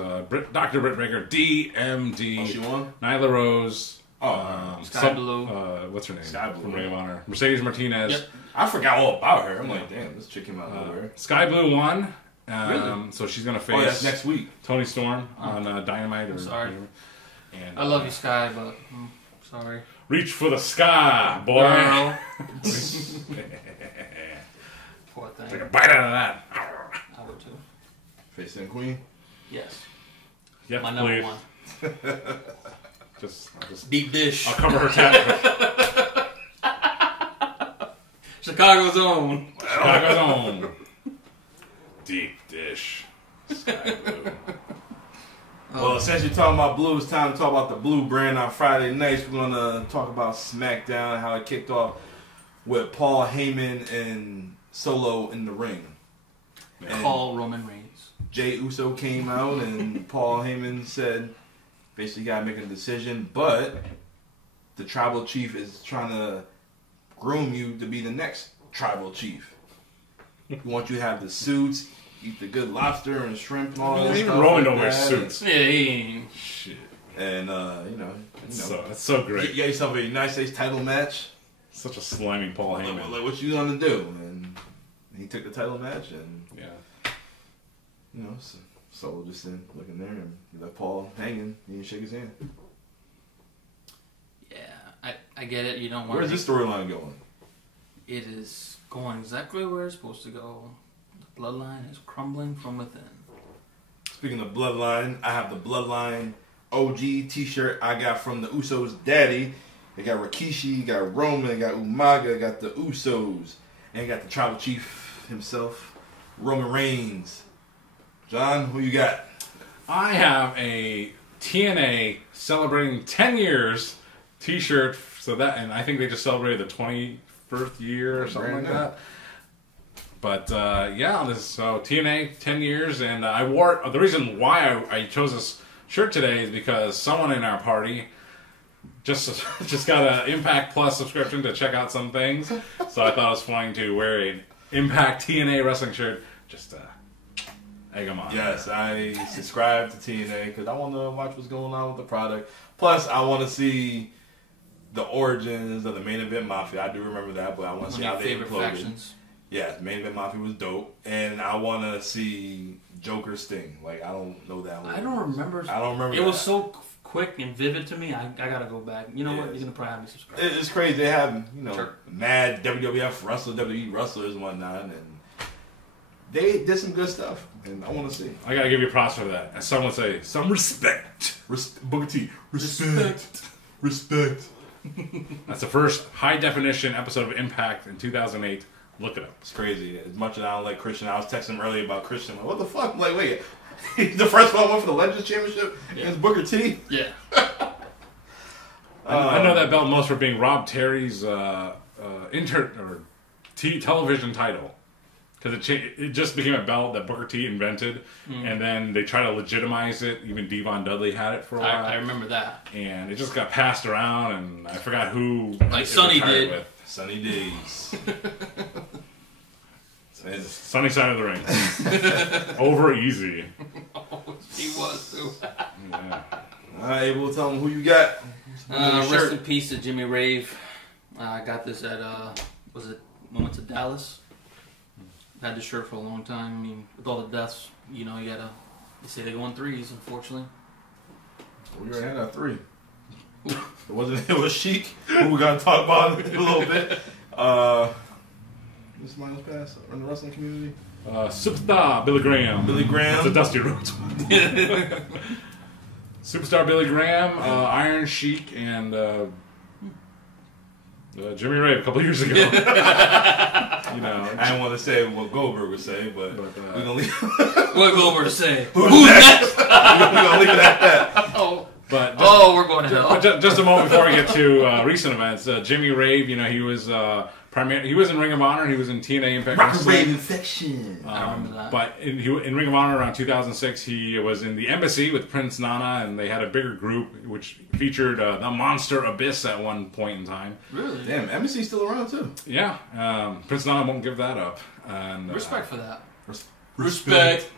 Dr. Britt Baker, DMD. Oh, she won? Nyla Rose. Sky Blue. What's her name? Sky Blue. From Ring of Honor. Mercedes Martinez. Yep. I forgot all about her. I'm like, damn, this chick came out of nowhere. Sky Blue won. Really? So she's gonna face. Oh, that's next week. Tony Storm on Dynamite. I'm sorry. And, I love you, Sky, but sorry. Reach for the sky, boy. Girl. Poor thing. Take a bite out of that. I would too. Face and Queen. Yes. Yep, My number please. 1. Just Deep dish. I'll cover her tab. Chicago's own. Chicago's own. Deep dish. Sky Blue. Well, since you're talking about blue, it's time to talk about the blue brand on Friday nights. We're going to talk about Smackdown, how it kicked off with Paul Heyman and Solo in the ring. Call Roman Reigns. Jey Uso came out and Paul Heyman said, basically, you got to make a decision, but the tribal chief is trying to groom you to be the next tribal chief. He wants you to have the suits, eat the good lobster and shrimp and all that stuff. Even Roman don't wear suits. Yeah, he ain't. Shit. And, That's so great. You got yourself a United States title match. Such a slimy Paul Heyman. Like, what you gonna do? And he took the title match, and Solo just looking there, and he left Paul hanging. He didn't shake his hand. Yeah, I get it. You don't want. Where's this storyline going? It is going exactly where it's supposed to go. The bloodline is crumbling from within. Speaking of bloodline, I have the bloodline OG T-shirt I got from the Usos' daddy. They got Rikishi, got Roman, got Umaga, got the Usos, and got the tribal chief himself, Roman Reigns. John, who you got? I have a TNA celebrating 10 years T-shirt. And I think they just celebrated the 21st year or something like that. But so TNA 10 years, and I wore it. The reason why I chose this shirt today is because someone in our party just got an Impact Plus subscription to check out some things. So I thought it was fun to wear an Impact TNA wrestling shirt just to egg them on. Yes, I subscribe to TNA because I want to watch what's going on with the product. Plus, I want to see the origins of the Main Event Mafia. I do remember that, but I want to see how they imploded. Factions. Yeah, Main Event Mafia was dope, and I want to see Joker Sting. Like, I don't know that one. I don't remember. It was so quick and vivid to me. I gotta go back. You know what? You're gonna probably have me subscribe. It's crazy. They have mad WWF wrestlers, WWE wrestlers, and whatnot, and they did some good stuff, and I want to see. I gotta give you props for that. As someone say, some respect. Booker T. Respect. That's the first high definition episode of Impact in 2008. Look it up. It's crazy. As much as I don't like Christian, I was texting him earlier about Christian. Like, what the fuck? I'm like, wait, the first one went for the Legends Championship against Booker T? Yeah. I know that belt most for being Rob Terry's television title. Because it just became a belt that Booker T invented, and then they tried to legitimize it. Even Devon Dudley had it for a while. I remember that. And it just got passed around, and I forgot who. Like Sonny did. With. Sunny days. Sunny side of the ring. Over easy. He was too. Yeah. All right, we'll tell them who you got. Rest in peace to Jimmy Rave. I got this at Moments of Dallas. Had this shirt for a long time. I mean, with all the deaths, they say they go in threes, unfortunately. We already had our 3. It was Sheik, who we're going to talk about in a little bit. This miles past in the wrestling community. Superstar Billy Graham. That's a Dusty Rhodes one. Superstar Billy Graham, Iron Sheik, and Jimmy Rave a couple years ago. I didn't want to say what Goldberg would say, but we're going to leave. What Goldberg say? Who's next? We're going to leave it at that. We're going to hell. Just a moment before we get to recent events. Jimmy Rave, he was he was in Ring of Honor. He was in TNA Impact Wrestling. Rock Rave Infection. I remember that. But in Ring of Honor around 2006, he was in the Embassy with Prince Nana, and they had a bigger group which featured the Monster Abyss at one point in time. Really? Damn, Embassy's still around too. Yeah, Prince Nana won't give that up. And, respect for that. Respect.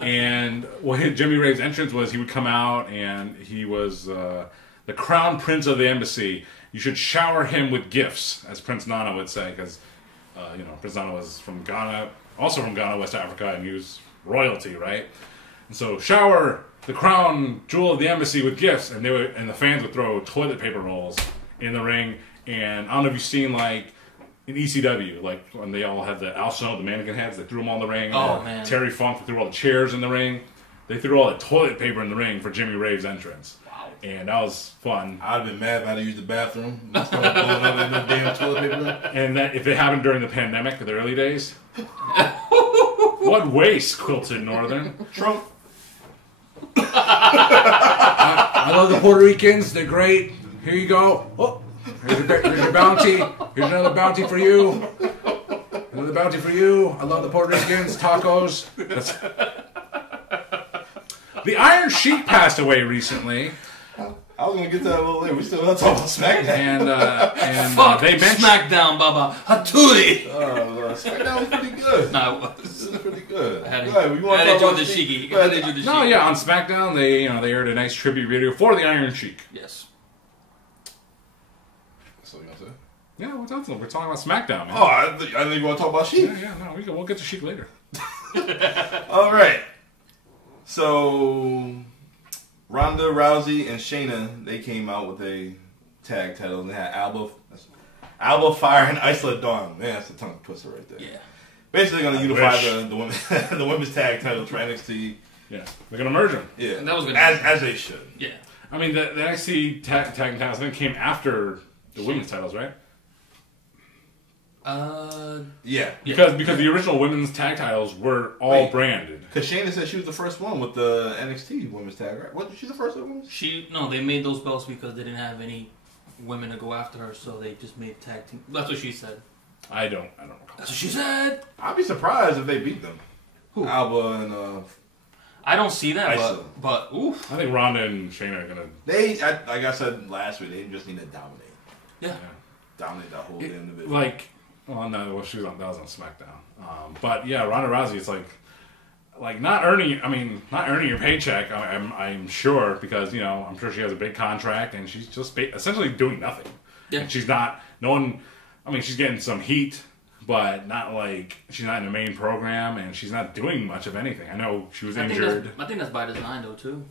And Jimmy Rave's entrance was he would come out and he was the crown prince of the embassy. You should shower him with gifts, as Prince Nana would say, because Prince Nana was from Ghana, also from Ghana, West Africa, and he was royalty, right? And so shower the crown jewel of the embassy with gifts, and the fans would throw toilet paper rolls in the ring. And I don't know if you've seen in ECW, when they all had the Al Snow, the mannequin heads, they threw them all in the ring. Oh, man. Terry Funk, they threw all the chairs in the ring. They threw all the toilet paper in the ring for Jimmy Rave's entrance. Wow. And that was fun. I'd have been mad if I had to use the bathroom. I started blowing up in the damn toilet paper. And if it happened during the pandemic, the early days. What waste, Quilted Northern. Trump. I love the Puerto Ricans. They're great. Here you go. Oh. Here's your bounty. Here's another bounty for you. Another bounty for you. I love the Puerto Ricans. Tacos. The Iron Sheik passed away recently. I was gonna get to that a little later. We still not talking about SmackDown. And Fuck they benched Smackdown, Baba. Hattori. SmackDown was pretty good. No, it was. This is pretty good. I had You want to talk about the Sheik? Shiki. Go ahead. No, yeah, on SmackDown they aired a nice tribute video for the Iron Sheik. Yes. That's what you gonna say? Yeah, what's else? We're talking about SmackDown, man. Oh, I think you want to talk about Sheik. Yeah, no, we'll get to Sheik later. All right. So, Ronda Rousey and Shayna, they came out with a tag title. And they had Alba Fire and Isla Dawn. Man, that's a tongue twister right there. Yeah. Basically, going to unify the women, the women's tag titles for NXT. Yeah, they're gonna merge them. Yeah, And that was gonna as they should. Yeah. I mean, the NXT tag titles then came after the women's titles, right? Yeah. Because the original women's tag titles were all branded. Because Shayna said she was the first one with the NXT women's tag, right? What? She the first one? They made those belts because they didn't have any women to go after her, so they just made tag team. That's what she said. I don't recall. That's what she said. I'd be surprised if they beat them. Who? Alba and I don't see that, Isla. but oof. I think Ronda and Shayna are gonna. Like I said last week, they just need to dominate. Yeah. Dominate that whole damn division. She was on SmackDown. But yeah, Ronda Rousey, it's like not earning your paycheck. I'm sure because I'm sure she has a big contract and she's just essentially doing nothing. Yeah. And she's not. No one. I mean, she's getting some heat, but not like she's not in the main program and she's not doing much of anything. I know she was injured. I think that's by design though too.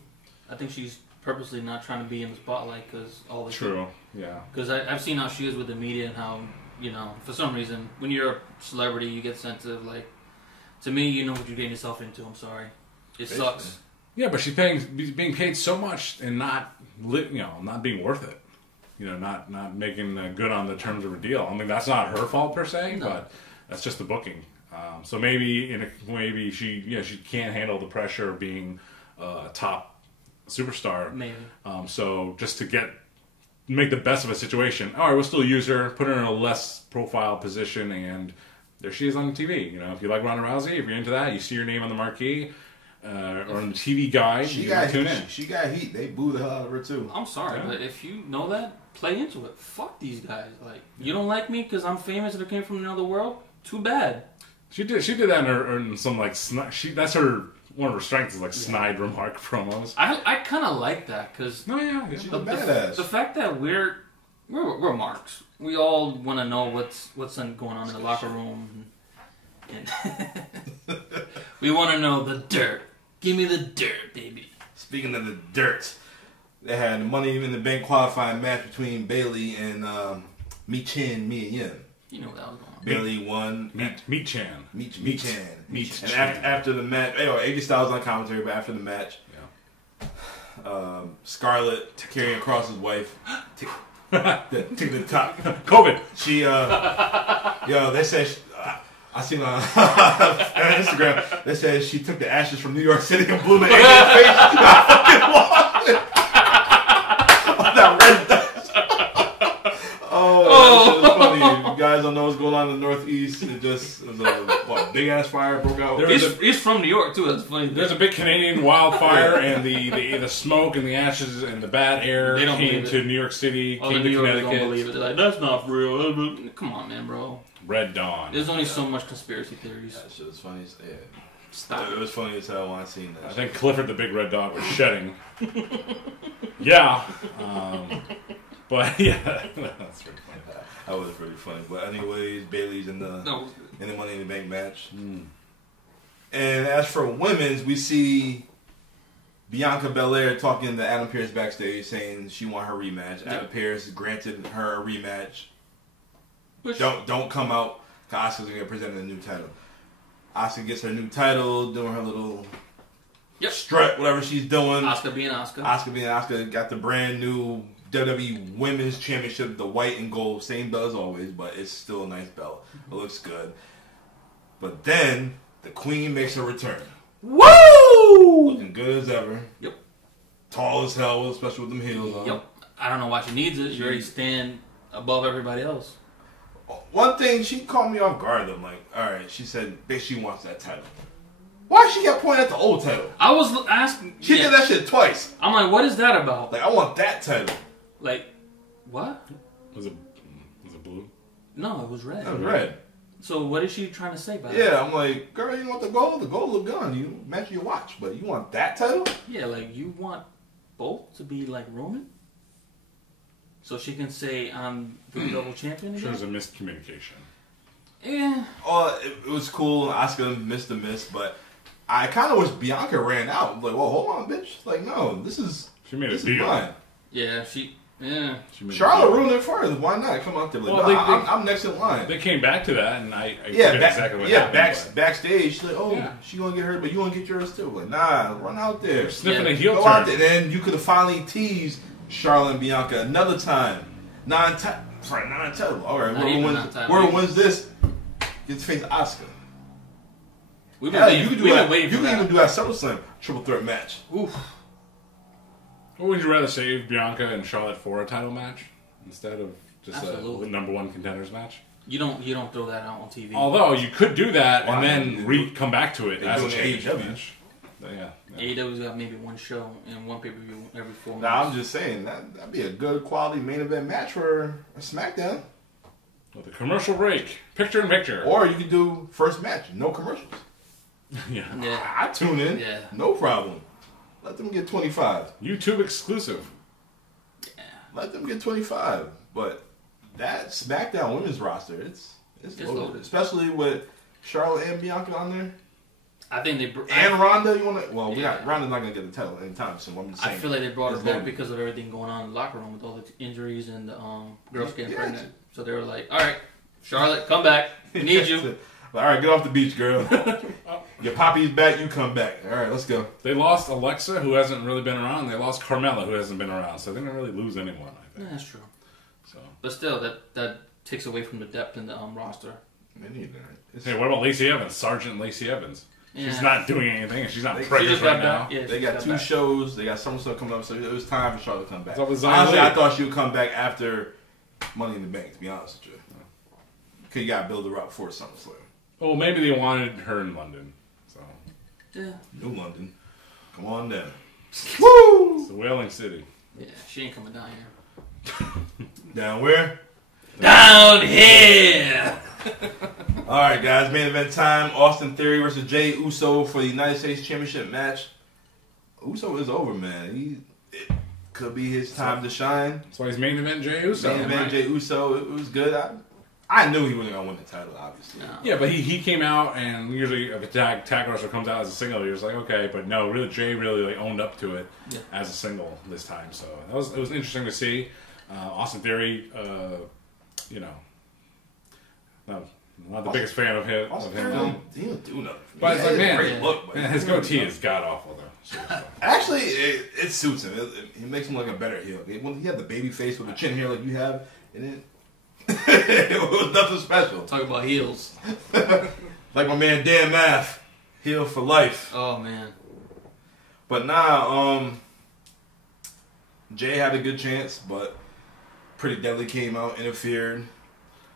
I think she's purposely not trying to be in the spotlight because all the True. Yeah. Because I've seen how she is with the media and how for some reason when you're a celebrity you get sensitive. Like to me, you know what you're getting yourself into. I'm sorry, it sucks. Yeah, but she's being paid so much and not being worth it. Not making good on the terms of her deal. I mean, that's not her fault per se, but that's just the booking. So maybe she can't handle the pressure of being a top superstar. Maybe. So just to make the best of a situation, all right, we'll still use her, put her in a less profile position, and there she is on TV. If you like Ronda Rousey, if you're into that, you see your name on the marquee. Or on the TV guide, tune in. She got heat. They booed the hell out of her too. I'm sorry, but if you know that, play into it. Fuck these guys. Like you don't like me because I'm famous and I came from another world. Too bad. She did that in some that's her one of her strengths is snide remark promos. I kind of like that because she's a badass. The fact that we're marks. We all want to know what's going on in the locker room. And we want to know the dirt. Give me the dirt, baby. Speaking of the dirt, they had the Money in the Bank qualifying match between Bayley and Mia Yin. You know what that was going on. Bayley won. Meat Chan. And after the match, AJ Styles on commentary, but after the match, Scarlett carrying Cross's wife to the top. COVID. She, they said. I seen on Instagram, they said she took the ashes from New York City and blew the AJ's face. That red dust. That shit is funny. You guys don't know what's going on in the Northeast. It was a big ass fire broke out. He's from New York too. That's funny. There's a big Canadian wildfire, and the smoke and the ashes and the bad air came to New York City, came to Connecticut. Don't believe it. They're like, that's not real. Come on, man, bro. Red Dawn. There's only so much conspiracy theories. That shit was funny. Yeah. Stop. It was funny as hell when I seen that. I think Clifford the big red dog was shedding. Yeah. But yeah, that's pretty funny. That was pretty funny. But anyways, Bayley's in the Money in the Bank match. And as for women's, we see Bianca Belair talking to Adam Pearce backstage, saying she want her rematch. Adam Pearce granted her a rematch. Don't come out, because Asuka's going to get presented a new title. Asuka gets her new title, doing her little strut, whatever she's doing. Asuka being Asuka. Asuka got the brand new WWE Women's Championship, the white and gold, same belt as always, but it's still a nice belt. It looks good. But then, the Queen makes her return. Woo! Looking good as ever. Yep. Tall as hell, especially with them heels on. Yep. I don't know why she needs it. She already stand above everybody else. One thing, she caught me off guard. I'm like, all right. She said she wants that title. Why she kept pointing at the old title? I was asking. She did that shit twice. I'm like, what is that about? Like, I want that title. Like, what? Was it blue? No, it was red. That was red. So what is she trying to say about it? Yeah, I'm like, girl, you want the gold? The gold look good on you. Match your watch. But you want that title? Yeah, like, you want both to be like Roman? So she can say, I'm the double champion again? Sure, there's a miscommunication. Yeah. Oh, it was cool. Asuka missed the miss, but I kind of wish Bianca ran out. Like, well, hold on, bitch. Like, no, this is She made a this is deal. mine. Yeah, she made Charlotte a deal. ruined it for her. Why not? Come out there. Like, Well, no, I'm next in line. They came back to that, and I Yeah, forget exactly what happened. backstage. She's like, oh, Yeah. she gonna get hurt, but you gonna get yours too. Like, nah, run out there. Sniffing Yeah. a heel Go turn. out there. Then you could have finally teased Charlotte and Bianca another time. Non-title. All right, Not even whoever non-title. wins this gets to face Asuka. We've Yeah, been you can do we've that. been waiting You for can that. even do that SummerSlam triple threat match. Oof. Or would you rather save Bianca and Charlotte for a title match instead of just Absolutely. a number one contenders match? You don't throw that out on TV. Although you could do that Why? and then come back to it They as do a it in championship AEW. match. Yeah. AEW's got maybe one show and one pay-per-view every 4 months. Now I'm just saying that'd be a good quality main event match for a SmackDown. With a commercial break, picture in picture. Or you could do first match, no commercials. Yeah. Yeah. I tune in, Yeah. no problem. Let them get 25. YouTube exclusive. Let them get 25. But that SmackDown women's roster, it's loaded. Especially with Charlotte and Bianca on there. I think they And Ronda, you want to? Well, Yeah. Ronda's not going to get the title anytime soon. I'm just saying. I feel like they brought her it's back loaded. because of everything going on in the locker room with all the injuries and the girls getting Yeah. pregnant. So they were like, all right, Charlotte, come back. We need you. All right, get off the beach, girl. Your poppy's back, you come back. All right, let's go. They lost Alexa, who hasn't really been around. They lost Carmella, who hasn't been around. So they didn't really lose anyone, I Yeah, think. that's true. So. But still, that takes away from the depth in the roster. Me neither. It's- Hey, what about Lacey Evans? Sergeant Lacey Evans. Yeah. She's not doing anything. She's not She She pregnant just right got now. back. Yeah, They she got two back. shows. They got SummerSlam coming up, so it was time for Charlotte to come back. What's up with Zion Honestly, Lee? I thought she would come back after Money in the Bank, to be honest with you. Because you got to build her up for SummerSlam. Well, maybe they wanted her in London. So Yeah. New London. Come on down. Woo! it's the Whaling City. Yeah, she ain't coming down here. Down where? Down here! All right, guys. Main event time. Austin Theory versus Jey Uso for the United States Championship match. Uso is over, man. It could be his time to shine. That's why he's main event Jey Uso. Main event right? Jey Uso. It was good. I knew he wasn't going to win the title, obviously. No. Yeah, but he came out, and usually if a tag wrestler comes out as a single, you're just like, okay, but no, really, Jey really like, owned up to it as a single this time. So it was interesting to see. Austin Theory, you know, not the biggest fan of him. Austin Theory didn't do nothing. But it's like, He had a man, great look, but his goatee is god awful though. Seriously. Actually, it suits him. It makes him look a better heel. When he had the baby face with the chin hair like you have, and it was nothing special. Talk about heels. Like my man Dan Math, heel for life. Oh, man. But nah, Jay had a good chance, but Pretty Deadly came out, interfered.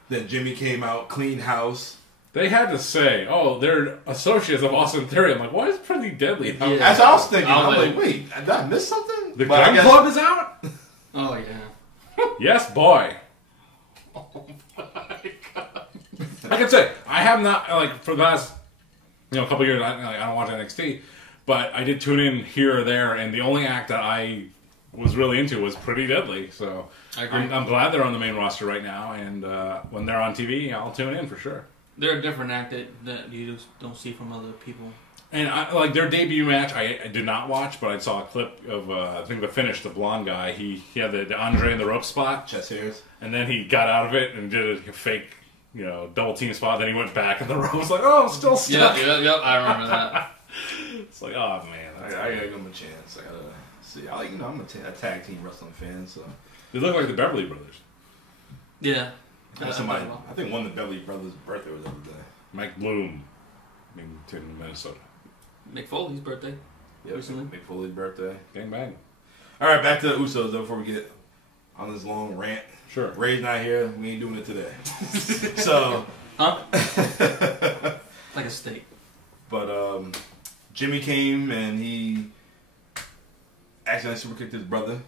Then Jimmy came out, cleaned house. They had to say, oh, they're associates of Austin Theory. I'm like, why is Pretty Deadly? Yeah. As I was thinking, I I'm was like, wait, did I miss something? The But I Gun guess- Club is out? Oh, yeah. Yes, boy. Oh, my God. I can say, I have not, like, for the last, couple years, I don't watch NXT, but I did tune in here or there, and the only act that I was really into was Pretty Deadly, so I agree. I'm glad they're on the main roster right now, and when they're on TV, I'll tune in for sure. They're a different act that you just don't see from other people. And like their debut match, I did not watch, but I saw a clip of I think the finish. The blonde guy, he had the Andre in the rope spot, Chest hairs. and then he got out of it and did a fake, double team spot. Then he went back in the rope. It's like, oh, I'm still stuck. Yep, I remember that. It's like, oh man, I gotta give him a chance. I gotta see. I'm a tag team wrestling fan, so. they look like the Beverly Brothers. Yeah. Somebody, I think one of the Beverly Brothers' birthday was the other day. Mike Bloom, in Minnesota. Mick Foley's birthday. Recently. Mick Foley's birthday. Gang bang. All right, back to the Usos though. Before we get on this long rant, Sure. Ray's not here. We ain't doing it today. So, Huh? Like a steak. but Jimmy came and he accidentally super kicked his brother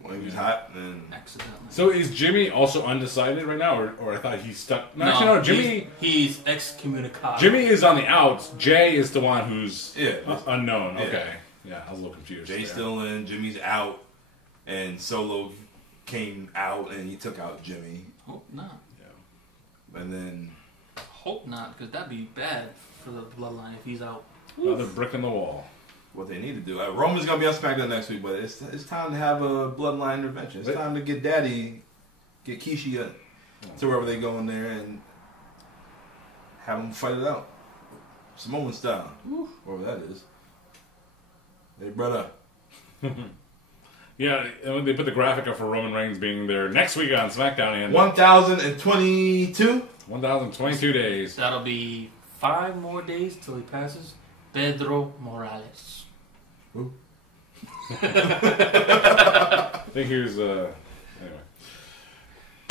when he was hot. And Accidentally. So is Jimmy also undecided right now, or I thought he's stuck? No, actually, no. Jimmy, he's excommunicado. Jimmy is on the outs. Jay is the one who's unknown. Yeah. Okay, yeah, I was a little confused. Jay's still in, Jimmy's out, and Solo came out and he took out Jimmy. Hope not. Yeah. And then hope not, because that'd be bad for the bloodline if he's out. Another brick in the wall. What they need to do. Roman's gonna be on SmackDown next week, but it's time to have a bloodline intervention. It's time to get Kishi to wherever they go in there and have them fight it out, Samoan style, whatever that is. Hey, brother. Yeah, and they put the graphic up for Roman Reigns being there next week on SmackDown. And 1,022. 1,022 days. That'll be 5 more days till he passes Pedro Morales. Who? I think he was, anyway.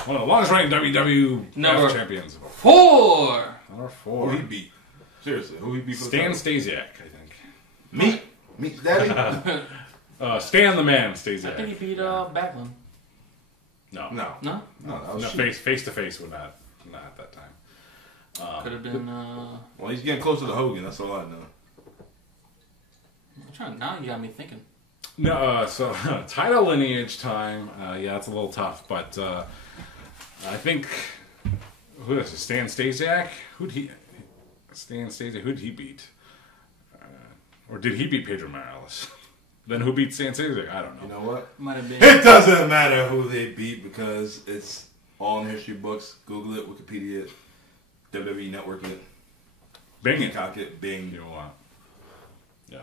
One of the longest reigning WWF champions. 4! Number 4. Who he beat? Seriously, who he beat? Stan Stasiak, I think. Meat's daddy? Stan the Man Stasiak. I think he beat Backlund. No, that was face to face with not at that time. Could have been. Well, he's getting closer to Hogan. That's all I know. Now you got me thinking. No, so title lineage time. Yeah, it's a little tough, but I think who is it? Stan Stasiak? Who'd he beat? Or did he beat Pedro Morales? Then who beat Stan Stasiak? I don't know. You know what? Might have been. It doesn't matter who they beat because it's all in history books. Google it, Wikipedia it, WWE Network it, Bing it. Peacock it, Bing. You want? Yeah.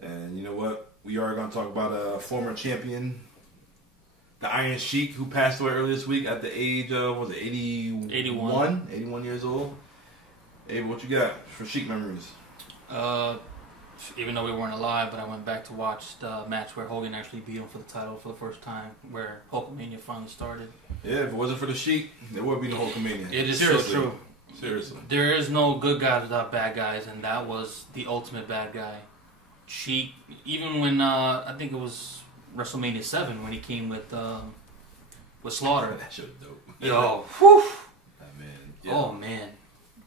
And you know what? We are going to talk about a former champion, the Iron Sheik, who passed away earlier this week at the age of, 81? 81 years old. Hey, what you got for Sheik memories? Even though we weren't alive, but I went back to watch the match where Hogan actually beat him for the title for the first time, where Hulkamania finally started. Yeah, if it wasn't for the Sheik, there would be no Hulkamania. It is so true. Seriously. There is no good guys without bad guys, and that was the ultimate bad guy. Sheik, even when, I think it was WrestleMania 7 when he came with Slaughter. That shit was dope. Yo, whew. That man. Yeah. Oh, man.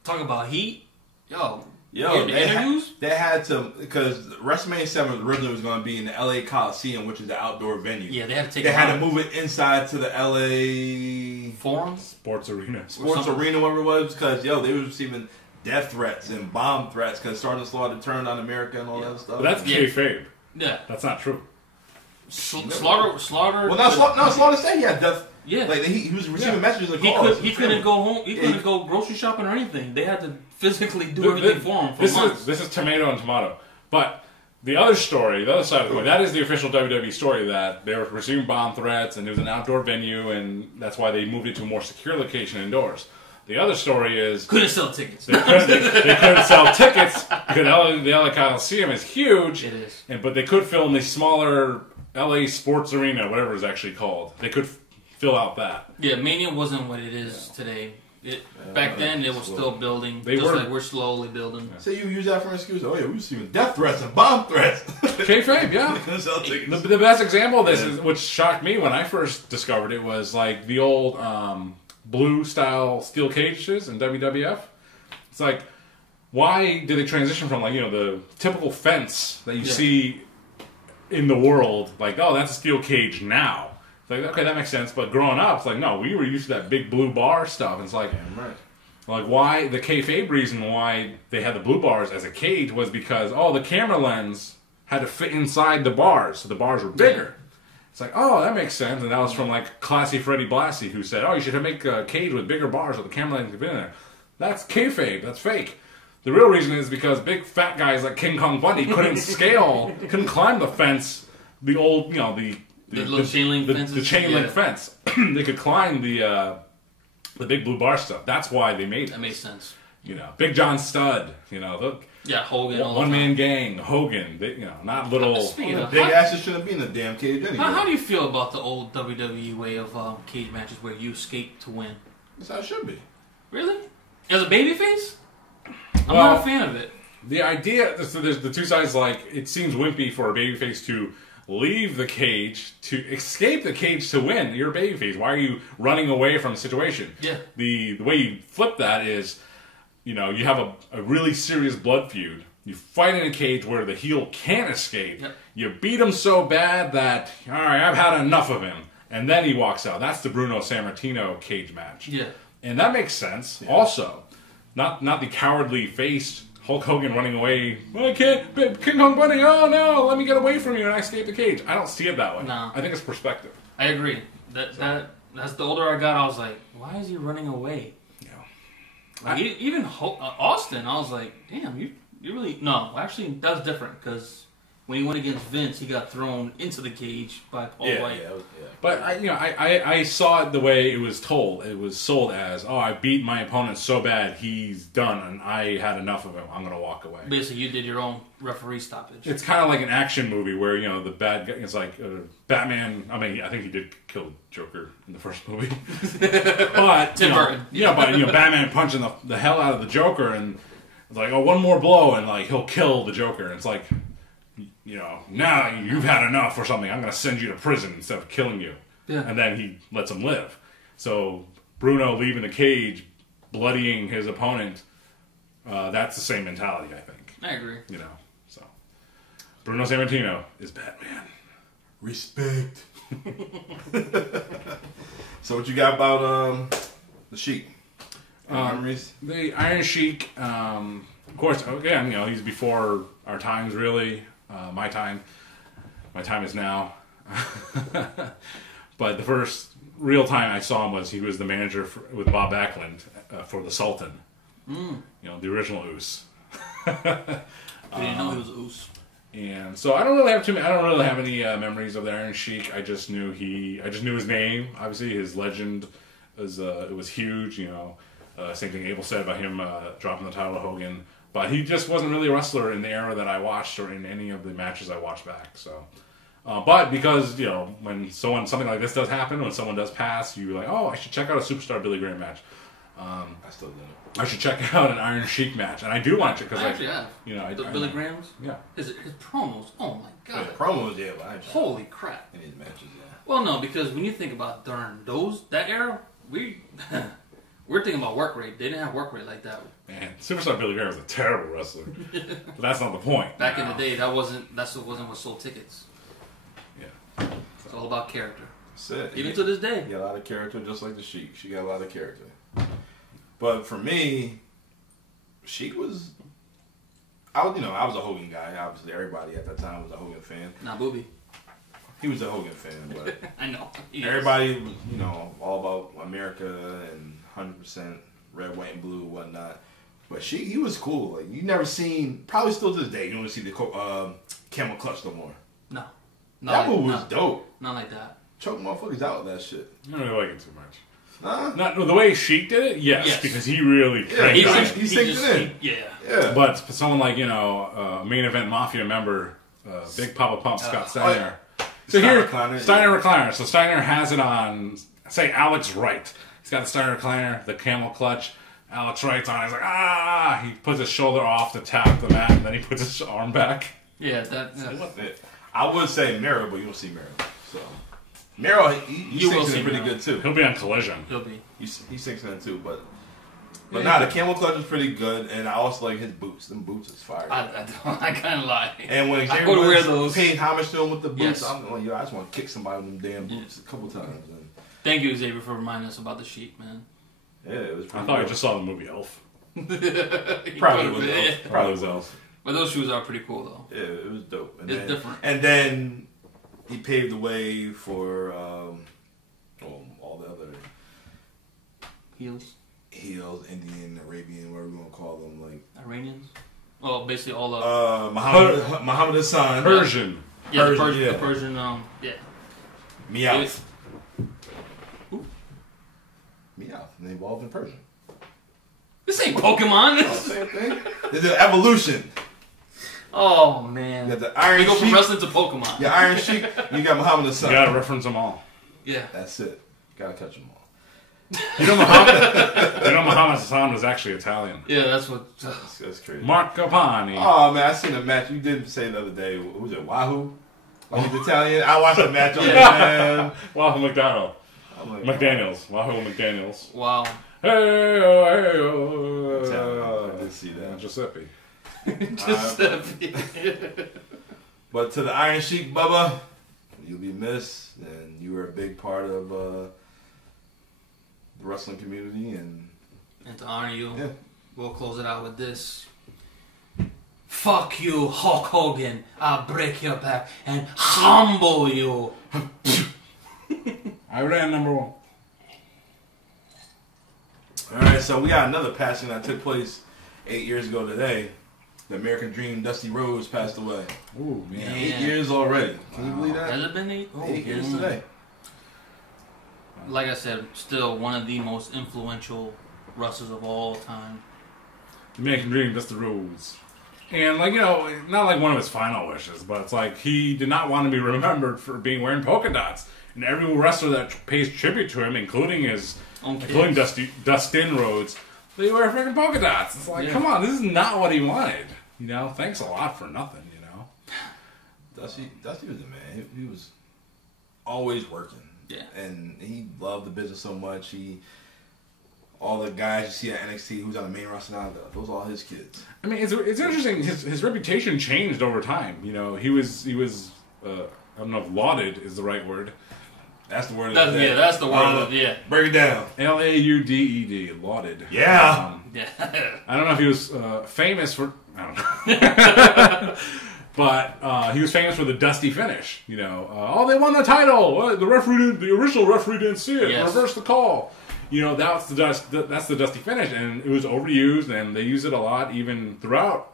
Talk about heat. Yo, they had to, because WrestleMania 7 originally was going to be in the LA Coliseum, which is the outdoor venue. Yeah, they had to take They had to move it inside to the LA Forum? Sports Arena, whatever it was, because, they were receiving death threats and bomb threats because Sergeant Slaughter turned on America and all that stuff. But that's kayfabe. Yeah. That's not true. Slaughter. Well, Slaughter said he had death. Yeah. Like, he was receiving messages and calls. He couldn't go home. He couldn't go grocery shopping or anything. They had to physically do everything for him for months. This is tomato and tomato. But the other story, the other side of the coin, that is the official WWE story, that they were receiving bomb threats and it was an outdoor venue and that's why they moved it to a more secure location indoors. The other story is... Couldn't sell tickets. They couldn't sell tickets because the LA Coliseum is huge. It is. But they could fill in the smaller LA Sports Arena, whatever it's actually called. They could fill out that. Yeah, Mania wasn't what it is today. Back then, it was still building. Like we're slowly building. So you use that for an excuse? Oh, yeah, we receiving death threats and bomb threats. Kayfabe, yeah. The best example of this, is, which shocked me when I first discovered it, was like the old blue-style steel cages in WWF. It's like, why did they transition from, like, the typical fence that you see in the world, like, oh, that's a steel cage now. It's like, okay, that makes sense, but growing up, it's like, no, we were used to that big blue bar stuff. And it's like, like, why, the kayfabe reason why they had the blue bars as a cage was because, the camera lens had to fit inside the bars, so the bars were bigger. It's like, oh, that makes sense. And that was from, like, Classy Freddie Blassie, who said, you should make a cage with bigger bars so the camera lens can fit in there. That's kayfabe. That's fake. The real reason is because big fat guys like King Kong Bundy couldn't climb the fence, the old, the little chain link fences. The chain link fence. They could climb the big blue bar stuff. That's why they made it. That makes sense. Big John Studd, Hogan. One man gang, Hogan, not little. Big asses shouldn't be in the damn cage anyway. How do you feel about the old WWE way of cage matches where you escape to win? That's how it should be. Really? As a babyface? I'm not a fan of it. The idea, so there's the two sides. Like, it seems wimpy for a babyface to leave the cage, to escape the cage to win. You're a babyface. Why are you running away from the situation? Yeah. The way you flip that is, you have a really serious blood feud. You fight in a cage where the heel can't escape. Yep. You beat him so bad that, all right, I've had enough of him. And then he walks out. That's the Bruno Sammartino cage match. Yeah. And that makes sense. Yeah. Also, not the cowardly face Hulk Hogan running away. Well, I can't, King Kong Bunny, oh no, let me get away from you and I escape the cage. I don't see it that way. No. I think it's perspective. I agree. That's the older I got, I was like, why is he running away? Yeah. Like, even Austin, I was like, damn, you really... No, actually, that's different, because when he went against Vince, he got thrown into the cage by Paul White. Yeah. But I saw it the way it was told. It was sold as, oh, I beat my opponent so bad, he's done, and I had enough of him. I'm going to walk away. Basically, you did your own referee stoppage. It's kind of like an action movie where, the bad guy, it's like Batman. I mean, I think he did kill Joker in the first movie. But, Tim Burton. Batman punching the hell out of the Joker, and it's like, oh, one more blow, and like he'll kill the Joker. And it's like, now you've had enough or something. I'm going to send you to prison instead of killing you. Yeah. And then he lets him live. So Bruno leaving the cage, bloodying his opponent, that's the same mentality, I think. I agree. So Bruno Sammartino is Batman. Respect. So what you got about the Sheik? Memories? The Iron Sheik, of course, again, he's before our times, really. My time is now. But the first real time I saw him he was the manager with Bob Backlund for the Sultan. The original Oos. Didn't know he was Oos. And so I don't really have any memories of the Iron Sheik. I just knew his name. Obviously, his legend was huge. Same thing Abel said about him dropping the title to Hogan. But he just wasn't really a wrestler in the era that I watched or in any of the matches I watched back. So, but because when something like this does happen, when someone does pass, you're like, oh, I should check out a Superstar Billy Graham match. I still didn't. I should check out an Iron Sheik match, and I do want to because I actually have. The Billy Grahams. Yeah. His promos. Oh my god. Yeah, promos, yeah. But holy crap. In his matches, yeah. Well, no, because when you think about that era, we're thinking about work rate. They didn't have work rate like that. Man, Superstar Billy Graham was a terrible wrestler. But that's not the point. Back in the day, that wasn't what sold tickets. Yeah. It's all about character. That's it. Even to this day. He got a lot of character, just like the Sheik. She got a lot of character. But for me, Sheik was... I was a Hogan guy. Obviously, everybody at that time was a Hogan fan. Nah, Booby. He was a Hogan fan, but... I know. Everybody was, all about America and 100% red, white, and blue, whatnot. But he was cool. Like, you never seen, probably still to this day, you don't see the camel clutch no more. No. That move was dope. Not like that. Choke motherfuckers out with that shit. I don't really like it too much. Huh? The way Sheik did it, yes. Because he really cranked on it. He sinks it in. Yeah. But someone like, a main event Mafia member, Big Papa Pump, Scott Steiner. So here, Steiner recliner. So Steiner has it on, say, Alex Wright. He's got the Steiner recliner, the camel clutch. Alex Wright's on. He's like, he puts his shoulder off to tap the mat, and then he puts his arm back. Yeah, that's it. I would say Mero, but you don't see Mero. So Mero, he sinks in pretty good too. He'll be on Collision. He'll be. He sinks in too, but the camel clutch is pretty good, and I also like his boots. Them boots is fire. I can't lie. And when I go to wear those, paid homage to him with the boots, yes. I'm like, I just want to kick somebody with them damn boots a couple times. And thank you, Xavier, for reminding us about the Sheik, man. Yeah, it was. I thought I just saw the movie Elf. Probably was Elf. But those shoes are pretty cool, though. Yeah, it was dope. And it's different. And then he paved the way for all the other heels, Indian, Arabian, whatever we want to call them, like Iranians. Well, basically all of Muhammad Hassan, Persian. Yeah, the Persian. Yeah. Meowth. Meowth. They evolved in Persian. This ain't Pokemon. Same thing. There's an evolution. Oh man. You got the Iron Sheik. We go from wrestling to Pokemon. Yeah, Iron Sheik. You got Muhammad Hassan. You gotta reference them all. Yeah. That's it. Gotta catch them all. Muhammad Hassan was actually Italian. Yeah, that's what. That's crazy. Mark Capani. Oh man, I seen a match. You did say the other day. Who was it? Wahoo. He's Italian. I watched the match on man. Wahoo McDonald. Like, McDaniels. Wahoo McDaniels. Wow. I did see that. Giuseppe. Giuseppe. But to the Iron Sheik, Bubba, you'll be missed, and you were a big part of the wrestling community. And to honor you, yeah. We'll close it out with this. Fuck you, Hulk Hogan. I'll break your back and humble you. I ran number 1. Alright, so we got another passing that took place 8 years ago today. The American Dream, Dusty Rhodes, passed away. Ooh, man. 8 years already. Can you believe that? Has it been 8? 8 years today. Like I said, still one of the most influential wrestlers of all time. The American Dream, Dusty Rhodes. And, like, you know, not like one of his final wishes, but it's like he did not want to be remembered for being wearing polka dots. And every wrestler that pays tribute to him, including Dustin Rhodes, they wear freaking polka dots. It's like, come on, this is not what he wanted. You know, thanks a lot for nothing, you know. Dusty was the man. He was always working. Yeah. And he loved the business so much. All the guys you see at NXT who's on the main roster now, those are all his kids. I mean, it's interesting. His reputation changed over time. You know, he was I don't know if lauded is the right word. That's the word. That's the word. Yeah. Break it down. Lauded. Lauded. Yeah. Yeah. I don't know if he was famous for. I don't know. But he was famous for the dusty finish. You know, they won the title. The original referee didn't see it. Yes. Reverse the call. You know, that's the dusty finish, and it was overused, and they use it a lot even throughout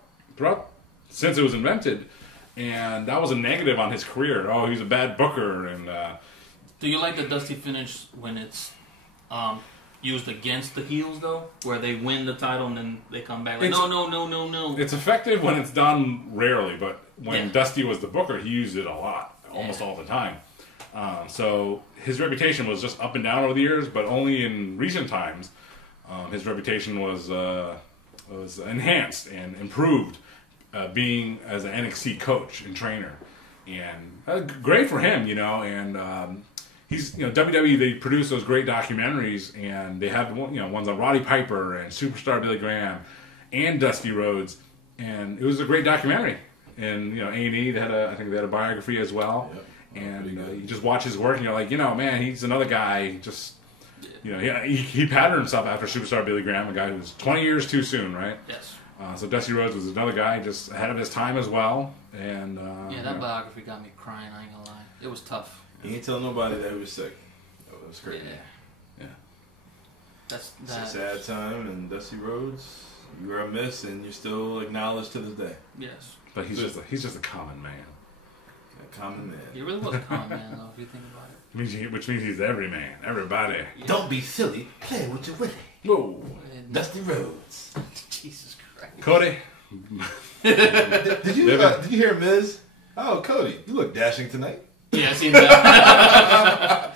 since it was invented, and that was a negative on his career. Oh, he's a bad booker, and. Do you like the dusty finish when it's used against the heels, though? Where they win the title and then they come back like, no. It's effective when it's done rarely, but when Dusty was the booker, he used it a lot, almost all the time. So his reputation was just up and down over the years, but only in recent times his reputation was enhanced and improved being as an NXT coach and trainer. And great for him, you know, and... he's, you know, WWE, they produce those great documentaries, and they have, you know, ones on Roddy Piper and Superstar Billy Graham and Dusty Rhodes, and it was a great documentary. And, you know, A&E, I think they had a biography as well. Yep. And you just watch his work, and you're like, you know, man, he's another guy, just, you know, he patterned himself after Superstar Billy Graham, a guy who was 20 years too soon, right? Yes. So Dusty Rhodes was another guy just ahead of his time as well. And that biography got me crying, I ain't gonna lie. It was tough. He ain't tell nobody that he was sick. That was crazy. Yeah. It's a sad time, and Dusty Rhodes, you are a miss, and you're still acknowledged to this day. Yes. But he's just a common man. A common man. He really was a common man, though, if you think about it. Which means he's every man, everybody. Yeah. Don't be silly. Play with your Willie. Whoa. Dusty Rhodes. Jesus Christ. Cody. Did you hear Miz? Oh, Cody, you look dashing tonight. Yeah, I seen that.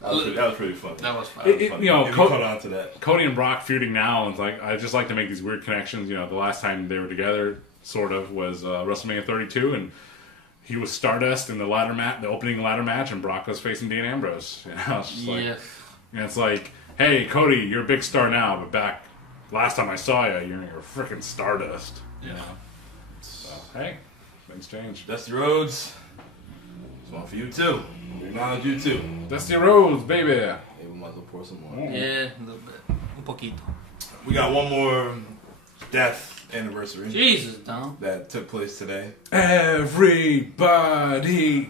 That was pretty funny. That was fun. You know, caught on to that. Cody and Brock feuding now, and it's like I just like to make these weird connections. You know, the last time they were together, sort of, was WrestleMania 32, and he was Stardust in the opening ladder match, and Brock was facing Dean Ambrose. You know, it's just like, and it's like, hey, Cody, you're a big star now, but back last time I saw you, you're freaking Stardust. You know, so hey, things change. Dusty Rhodes. One for you too. We acknowledge you too. Dusty Rhodes, baby. Hey, we might as well pour some more. Yeah, a little bit. Un poquito. We got one more death anniversary. Jesus, Dom. That took place today. Everybody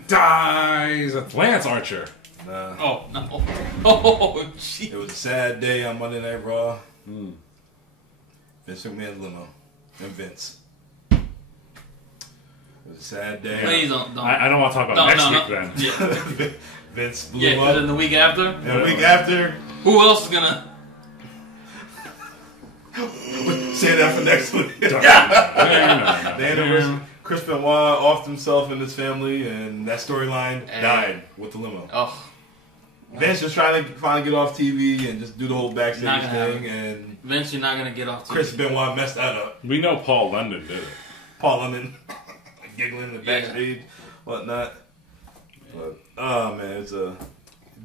dies. Lance Archer. Nah. Oh, no. Oh, jeez. It was a sad day on Monday Night Raw. Vince McMahon's limo. And Vince. It was a sad day. Please don't. I don't want to talk about next week then. Yeah. Vince blew up. And then the week after? And the week after. Who else is gonna? Say that for next week. No. The anniversary. Chris Benoit offed himself and his family, and that storyline died with the limo. Oh. Vince was trying to finally get off TV and just do the whole backstage thing. And Vince, you're not going to get off TV. Chris Benoit messed that up. We know Paul London did it. Paul London giggling in the backstage, whatnot. But, oh, man,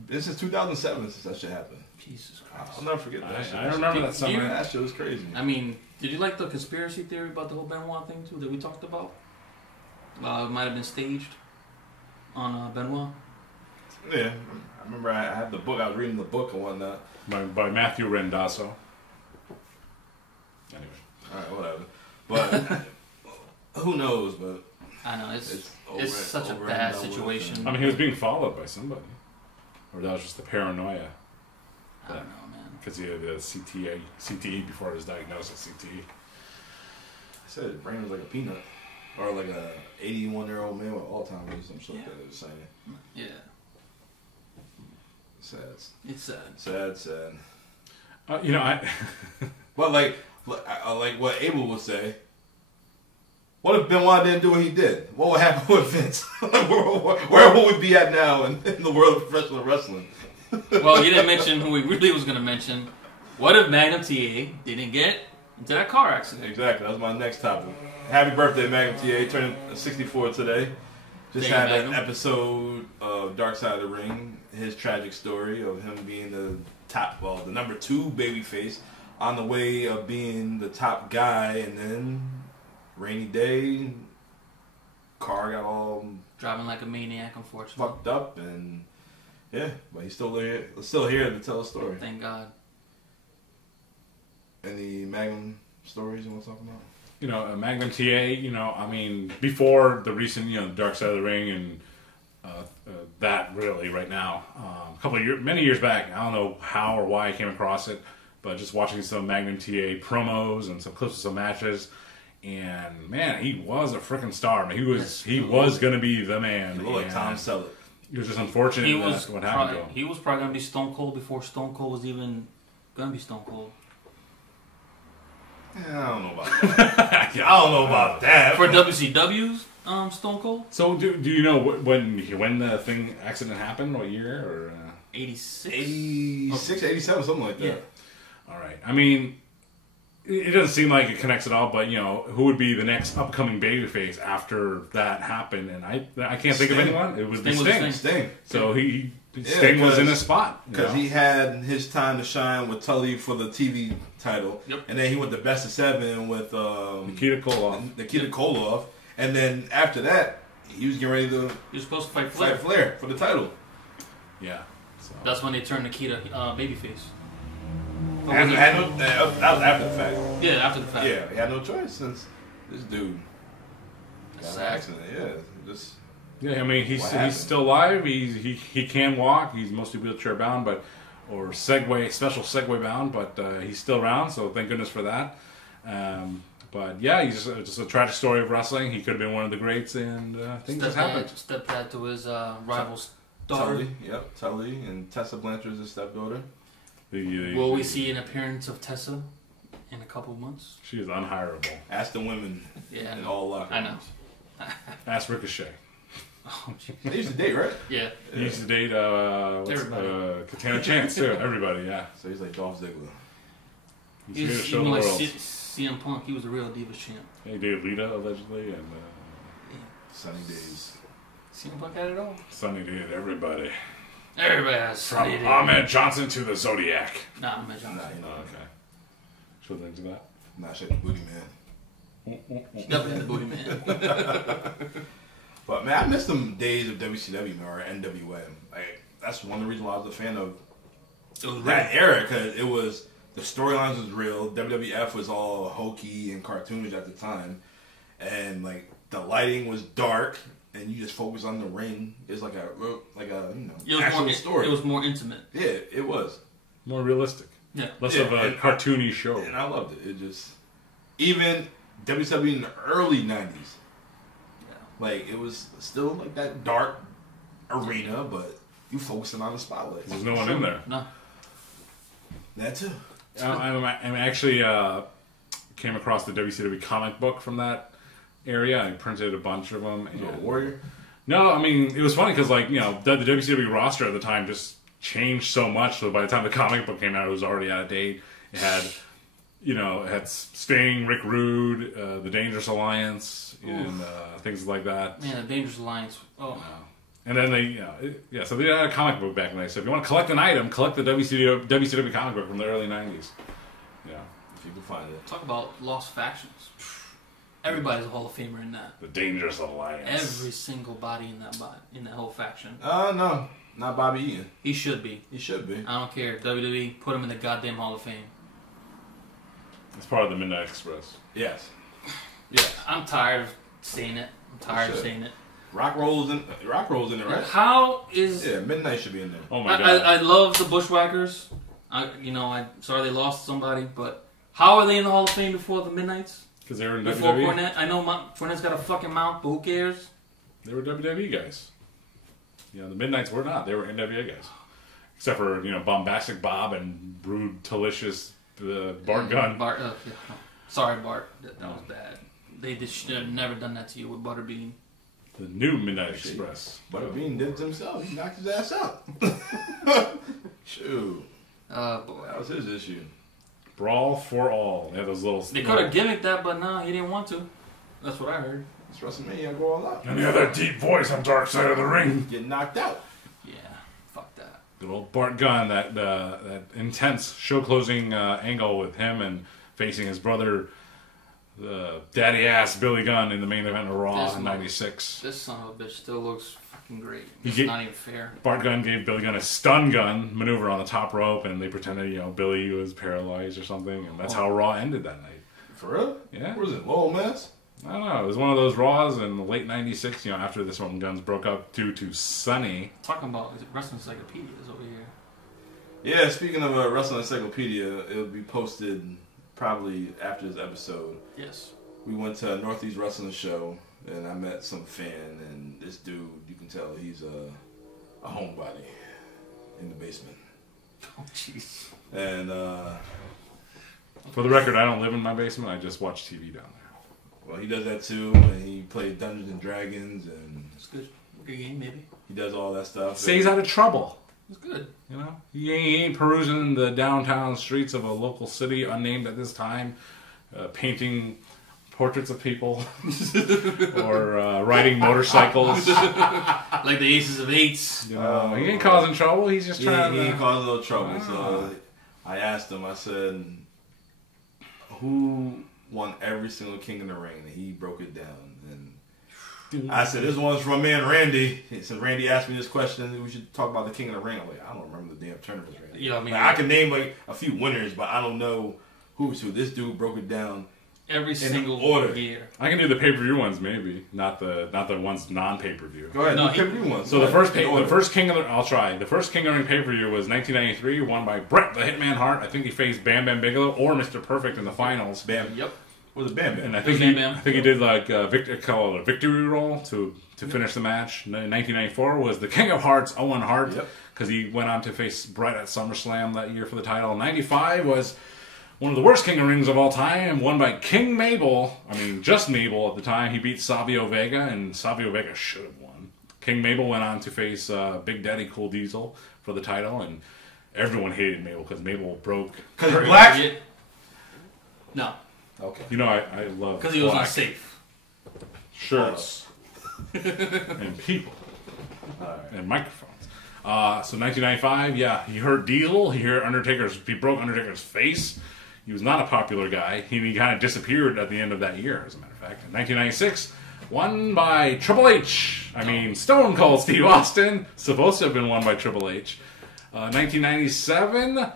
this is 2007 since that shit happened. Jesus Christ. I'll never forget that shit. I remember that summer. That shit was crazy. I mean, did you like the conspiracy theory about the whole Benoit thing, too, that we talked about? It might have been staged on Benoit. Yeah, I remember I had the book. I was reading the book and whatnot. By Matthew Rendasso. Anyway. Alright, whatever. But who knows, but I know, it's such a bad situation. I mean, he was being followed by somebody. Or that was just the paranoia. I don't know, man. Because he had the CTE before his diagnosis, CTE. I said his brain was like a peanut. Or like a 81-year-old man with Alzheimer's or some shit that they were saying. Yeah. Sad. It's sad. Sad. But like what Abel would say. What if Benoit didn't do what he did? What would happen with Vince? Where would we be at now in the world of professional wrestling? Well, you didn't mention who we really was going to mention. What if Magnum TA didn't get into that car accident? Exactly. That was my next topic. Happy birthday, Magnum TA. Turning 64 today. Just had an episode of Dark Side of the Ring. His tragic story of him being the number 2 babyface on the way of being the top guy, and then rainy day, car got all driving like a maniac, unfortunately. Fucked up, and yeah, but he's still here to tell a story. Thank God. Any Magnum stories you want to talk about? Magnum TA, I mean, before the recent, Dark Side of the Ring and that really right now, many years back, I don't know how or why I came across it, but just watching some Magnum TA promos and some clips of some matches, and man, he was a freaking star. I mean, he was going to be the man. He looked like Tom Selleck. It was just unfortunate what happened to him. He was probably going to be Stone Cold before Stone Cold was even going to be Stone Cold. Yeah, I don't know about that. I don't know about that. For WCW's Stone Cold? So do you know when the accident happened? What year? Or 86? 86, 87, something like that. Yeah. All right. I mean, it doesn't seem like it connects at all, but, who would be the next upcoming babyface after that happened? And I can't think of anyone. It was Sting. So Sting was in a spot. Because he had his time to shine with Tully for the TV title. Yep. And then he went to Best of 7 with Nikita Koloff. And then after that, he was getting ready to... He was supposed to fight Flair. For the title. Yeah. So. That's when they turned Nikita babyface. That was after the fact. Yeah, after the fact. Yeah, he had no choice since this dude got an accident. Yeah, I mean, he's still alive. He can walk. He's mostly wheelchair bound, or special Segway bound, but he's still around. So thank goodness for that. But yeah, he's just a tragic story of wrestling. He could have been one of the greats, and things just happened. Stepdad to his rival's daughter. Tully, and Tessa Blanchard is his stepdaughter. Will we see an appearance of Tessa in a couple of months? She is unhireable. Ask the women. Yeah, in all locker rooms. I know. Ask Ricochet. Oh, they used to date, right? Yeah. He used to date Katana Chance too. Everybody, yeah. So he's like Dolph Ziggler. He's here to show the world. CM Punk, he was a real Divas champ. He dated Lita allegedly, and Sunny Days. CM Punk had it all. Sunny dated everybody. Everybody has From Ahmed Johnson to the Zodiac. Nah, Ahmed Johnson. Okay. Should think to that. Nah, shit, the Booty Man. Definitely had the Booty Man. But man, I miss them days of WCW or NWA. Like, that's one of the reasons why I was a fan of that era, because it was the storylines was real. WWF was all hokey and cartoonish at the time, and like the lighting was dark, and you just focus on the ring. It's like a actual story. It was more intimate. Yeah, it was more realistic. Yeah, less of a cartoony show. And I loved it. It just even WCW in the early '90s. Like, it was still like that dark arena, but you focusing on the spotlight. There's no one in there. No. That too. I actually came across the WCW comic book from that area. I printed a bunch of them. You a Warrior? No, I mean, it was funny because, like, the WCW roster at the time just changed so much. So by the time the comic book came out, it was already out of date. It had, it had Sting, Rick Rude, the Dangerous Alliance, and things like that. Man, the Dangerous Alliance. Oh. And then so they had a comic book back in the day. So if you want to collect an item, collect the WCW comic book from the early 90s. Yeah. If you can find it. Talk about lost factions. Everybody's a Hall of Famer in that. The Dangerous Alliance. Every single body in that whole faction. No. Not Bobby Eaton. He should be. He should be. I don't care. WWE, put him in the goddamn Hall of Fame. It's part of the Midnight Express. Yes. I'm tired of saying it. Rock Roll's in it, right? How is... Yeah, Midnight should be in there. Oh my God. I love the Bushwhackers. I'm sorry they lost somebody, but how are they in the Hall of Fame before the Midnights? Because they were in Before WWE? Cornette? I know Cornette's got a fucking mount, but who cares? They were WWE guys. The Midnights were not. They were NWA guys. Except for, Bombastic Bob and Brutalicious Bart Gunn. Sorry, Bart. That was bad. They should have never done that to you with Butterbean. The new Midnight Express. Butterbean did it himself. He knocked his ass out. Shoot. Boy. That was his issue. Brawl for all. They had those little... They could have gimmicked that, but no, he didn't want to. That's what I heard. It's WrestleMania, go all out. And he had that deep voice on Dark Side of the Ring. Get knocked out. Yeah, fuck that. Good old Bart Gunn, that intense show-closing angle with him and facing his brother, the daddy-ass Billy Gunn in the main event of Raw in '96. This son of a bitch still looks fucking great. It's not even fair. Bart Gunn gave Billy Gunn a stun gun maneuver on the top rope, and they pretended, Billy was paralyzed or something, and that's how Raw ended that night. For real? Yeah. What was it, Lowell, Mass? I don't know. It was one of those Raws in the late '96, after this one Guns broke up due to Sonny. Talking about Wrestling Encyclopedias over here. Yeah, speaking of a Wrestling Encyclopedia, it'll be posted probably after this episode. Yes. We went to a Northeast Wrestling show, and I met some fan, and this dude, you can tell he's a homebody in the basement. Oh, jeez. And, For the record, I don't live in my basement. I just watch TV down there. well, he does that too, and he plays Dungeons and Dragons, and It's good. Good game, maybe. he does all that stuff. Stays out of trouble. It's good. He ain't perusing the downtown streets of a local city unnamed at this time, painting portraits of people or riding motorcycles. Like the Aces of Eights. He ain't causing trouble. He's just trying he to... ain't causing no trouble. So I asked him, I said, who won every single King of the Ring? And he broke it down. And I said, this one's from me and Randy. So Randy asked me this question. We should talk about the King of the Ring. I'm like, I don't remember the damn tournaments, Randy. I can name a few winners, but I don't know who's who. This dude broke it down every single order. year. I can do the pay-per-view ones, maybe. Not the ones non-pay-per-view. Go ahead. No, the pay-per-view ones. So the first King of the... I'll try. The first King of the Ring pay-per-view was 1993, won by Bret the Hitman Hart. I think he faced Bam Bam Bigelow or Mr. Perfect in the finals. Bam. Yep. Was it Bam Bam? And I think he did like a victory roll to finish the match. 1994 was the King of Hearts, Owen Hart, because he went on to face Bret at SummerSlam that year for the title. 95 was one of the worst King of Rings of all time, won by King Mabel. I mean, just Mabel at the time. He beat Savio Vega, and Savio Vega should have won. King Mabel went on to face Big Daddy Cool Diesel for the title, and everyone hated Mabel because Mabel broke. Because he's black? No. Okay. I love because he was unsafe. Shirts and people and microphones. So 1995, he hurt Diesel. He broke Undertaker's face. He was not a popular guy. He kind of disappeared at the end of that year, as a matter of fact. In 1996, won by Triple H. Stone Cold Steve Austin. Supposed to have been won by Triple H. 1997.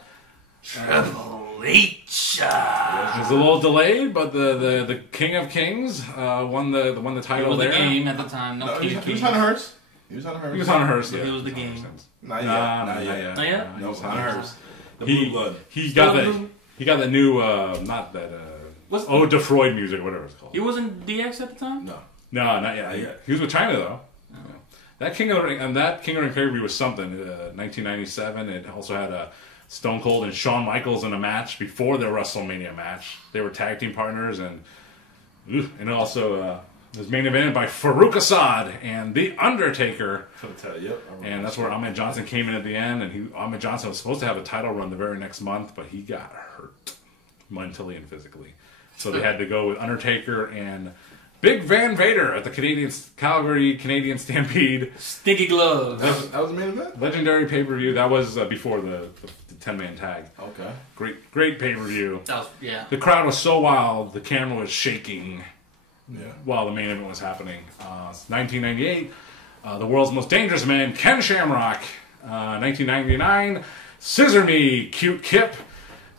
Triple H. It was a little delayed, but the King of Kings won the title there. He was the game at the time. He was Hunter Hearst. He was Hunter Hearst. He was the game. Not yet. Not yet? No, Hunter Hearst. The Blue Blood. He got the new not that DeFreud music or whatever it's called. He wasn't DX at the time? No, not yet. He was with China though. Oh. That King of the Ring pay-per-view was something. 1997. It also had Stone Cold and Shawn Michaels in a match before their WrestleMania match. They were tag team partners, and also It was main evented by Farouk Assad and The Undertaker. Yep. And that's where Ahmed Johnson came in at the end. And Ahmed Johnson was supposed to have a title run the very next month, but he got hurt mentally and physically. So they had to go with Undertaker and Big Van Vader at the Calgary Canadian Stampede. Stinky gloves. That was the main event? Legendary pay-per-view. That was before the 10-man tag. Okay. Great pay-per-view. Yeah. The crowd was so wild, the camera was shaking. Yeah. While the main event was happening. 1998, The World's Most Dangerous Man, Ken Shamrock. 1999, Scissor Me, Cute Kip.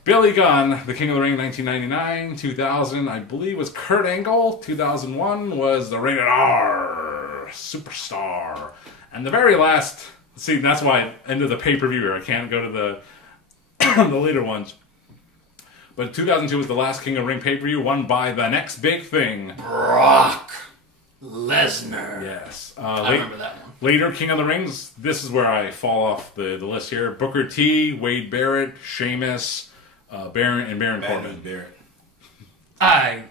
Billy Gunn, The King of the Ring, 1999. 2000, I believe, was Kurt Angle. 2001 was the Rated R Superstar. And the very last, see, that's why I ended the pay-per-view here. I can't go to the the later ones. But 2002 was the last King of the Ring pay-per-view, won by the next big thing, Brock Lesnar. Yes. I remember that one. Later King of the Rings, this is where I fall off the list here. Booker T, Wade Barrett, Sheamus, Baron Corbin. Barrett. I'm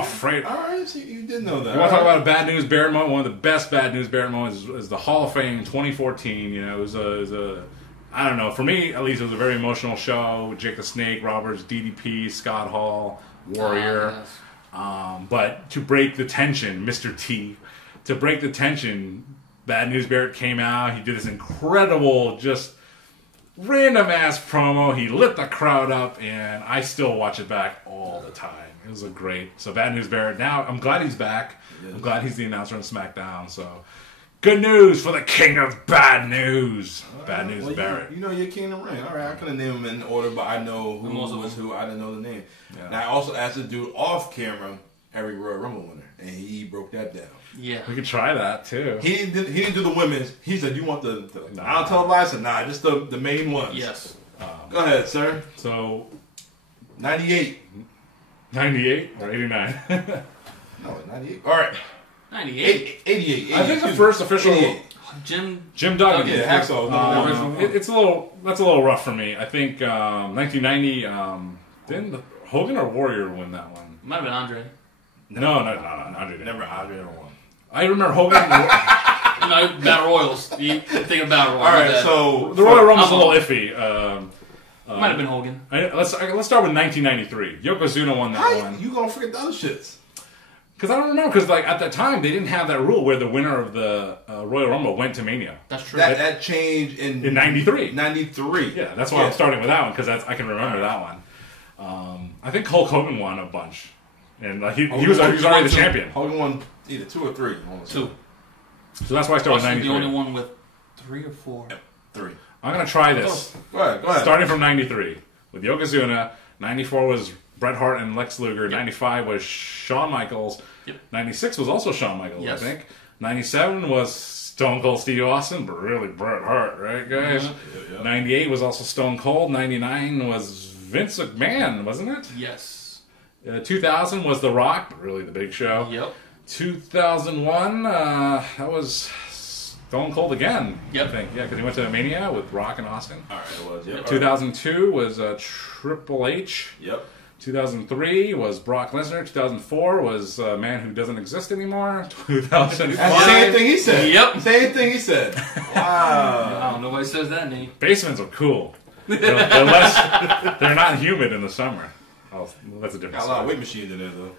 afraid. All right, so you did know that. You want to talk about a bad news Barrett moment? One of the best bad news Barrett moments is the Hall of Fame 2014. You know, it was a I don't know. For me, at least, it was a very emotional show. Jake the Snake, Roberts, DDP, Scott Hall, Warrior. Yes. But to break the tension, Mr. T, to break the tension, Bad News Barrett came out. He did this incredible, just random-ass promo. He lit the crowd up, and I still watch it back all the time. It was a great... So Bad News Barrett, now I'm glad he's back. Yes. I'm glad he's the announcer on SmackDown, so... Good news for the king of bad news. Bad News Barrett. You know you're King of the Ring. All right, I couldn't name him in order, but I know who was who. I didn't know the name. Yeah. And I also asked the dude off camera every Royal Rumble winner, and he broke that down. Yeah. We could try that, too. He didn't do the women's. He said, "You want the non-televised?" And nah, just the main ones. Yes. Go ahead, sir. So... 98. 98 or 89? No, 98. All right. 98. 88. I think the first official... 88. Jim Duggan. Yeah, Hacksaw. It's a little rough for me. I think 1990. Didn't Hogan or Warrior win that one? Might have been Andre. No, Andre didn't. Never Andre ever won. I remember Hogan. No, Battle Royals. You think of Battle Royals. All right, so the Royal Rumble's a little iffy. Might have been Hogan. Let's start with 1993. Yokozuna won that one. You gonna forget the other shits? Because I don't know. Because like at that time they didn't have that rule where the winner of the Royal Rumble went to Mania. That's true. That changed in 93. 93. Yeah, that's why I'm starting with that one because I can remember that one. I think Hulk Hogan won a bunch, and he was already the champion. Hogan won either 2 or 3. 2. So that's why I started with 93. The only one with 3 or 4. Yep, 3. I'm gonna try this. Go ahead. Starting from 93 with Yokozuna. 94 was Bret Hart and Lex Luger. Yep. 95 was Shawn Michaels. Yep. 96 was also Shawn Michaels, yes. I think. 97 was Stone Cold Steve Austin, but really Bret Hart, right, guys? Yeah. 98 was also Stone Cold. 99 was Vince McMahon, wasn't it? Yes. 2000 was The Rock, but really the Big Show. Yep. 2001, that was Stone Cold again, yep. I think. Yeah, because he went to Mania with Rock and Austin. All right, it was, yep. 2002 was Triple H. Yep. 2003 was Brock Lesnar. 2004 was a man who doesn't exist anymore. 2005. Same thing he said. Yep. Same thing he said. Wow. I don't know why he says that name. Basements are cool. They're not humid in the summer. Oh, that's a different Got a lot of weight machines in there, though.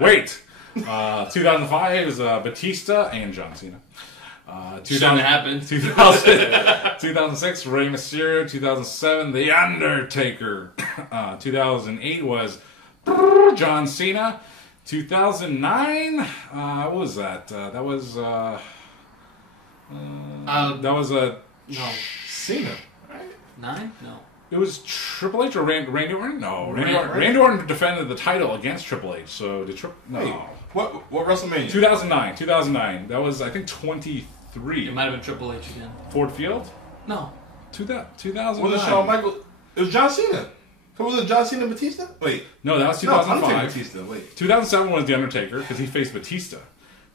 Wait. 2005 is Batista and John Cena. 2006, Rey Mysterio. 2007, The Undertaker. 2008 was John Cena. 2009, what was that? That was no. Cena, right? 9? No. It was Triple H or Randy Orton? No, Randy Orton defended the title against Triple H. So did no. Wait, what WrestleMania? 2009. That was I think 23. It might have been Triple H again. Ford Field? No. 2009. Was it Shawn Michaels? It was John Cena. Who was it? John Cena Batista? Wait. No, that was 2005. No, Batista. Wait. 2007 was The Undertaker because he faced Batista.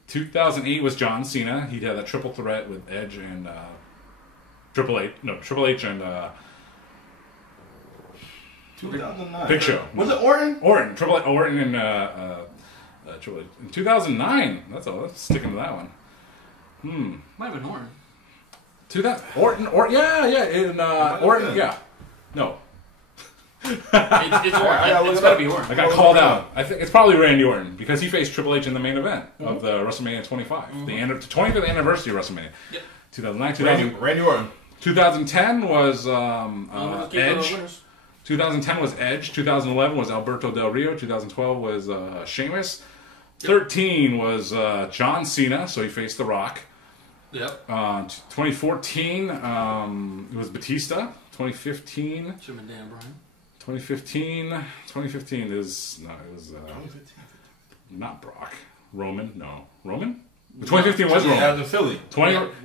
2008 was John Cena. He had that triple threat with Edge and Triple H. No, Triple H and 2009. Big Show. Was it Orton? Orton. Triple H, Orton and Triple H. In 2009. Let's stick into that one. Might have been Orton. 2000 Orton. Yeah. In Orton. Yeah. No. It's Orton. It's got to be Orton. I got called out. I think it's probably Randy Orton because he faced Triple H in the main event of the WrestleMania 25, the 25th anniversary of WrestleMania. Yep. 2009. Randy Orton. 2010 was Edge. 2010 was Edge. 2011 was Alberto Del Rio. 2012 was Sheamus. 13 was John Cena, so he faced The Rock. Yep. 2014 it was Batista. 2015. Should have been Dan Bryan. 2015 is no, it was 2015. Not Brock. Roman. 2015 was Roman. That was in Philly.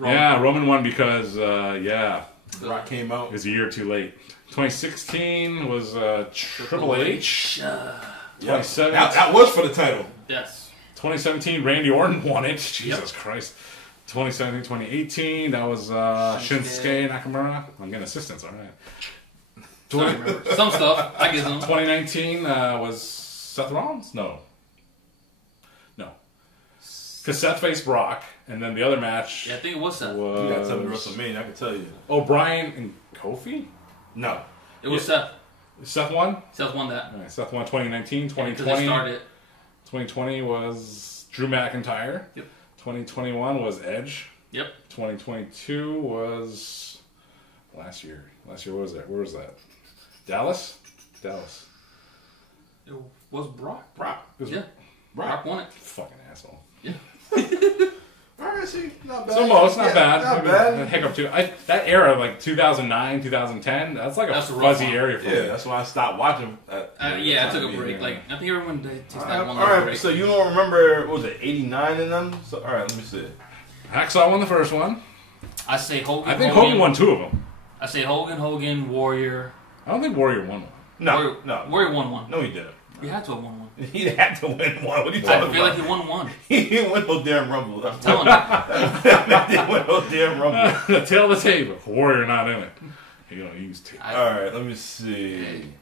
Roman won because The Rock came out. It was a year too late. 2016 was Triple H. 2017 that was for the title. Yes. 2017 Randy Orton won it. Jesus Christ. 2017, 2018 that was Shinsuke Nakamura. I'm getting assistance. All right. Some stuff. I get them. 2019 was Seth Rollins? No. Because Seth faced Brock, and then the other match. Yeah, I think it was Seth. You got to tell me WrestleMania, I can tell you. O'Brien and Kofi? No. It was Seth. Seth won? Seth won that. All right, Seth won 2019. 2020. They started. 2020 was Drew McIntyre. Yep. 2021 was Edge. Yep. 2022 was last year. What was that? Where was that? Dallas. It was Brock. It was Brock won it. Fucking asshole. Yeah. Alright, see, not bad. It's not bad. Not bad. Hiccup too. That era, like 2009, 2010, that's like a fuzzy area for me. Yeah, that's why I stopped watching. I took a break. Like I think everyone takes that one. Alright, break. so you don't remember, what was it, 89 in them? So, alright, let me see. Hacksaw won the first one. I say Hogan. I think Hogan won 2 of them. I say Hogan, Warrior. I don't think Warrior won one. No. Warrior won one. No, he didn't. He had to have won one. He had to win one. What are you talking about? I feel like he won one. He didn't win no damn Rumble. I'm telling you. He didn't win no damn Rumble. The tail of the tape. Warrior not in it. He don't use tape. Alright, let me see.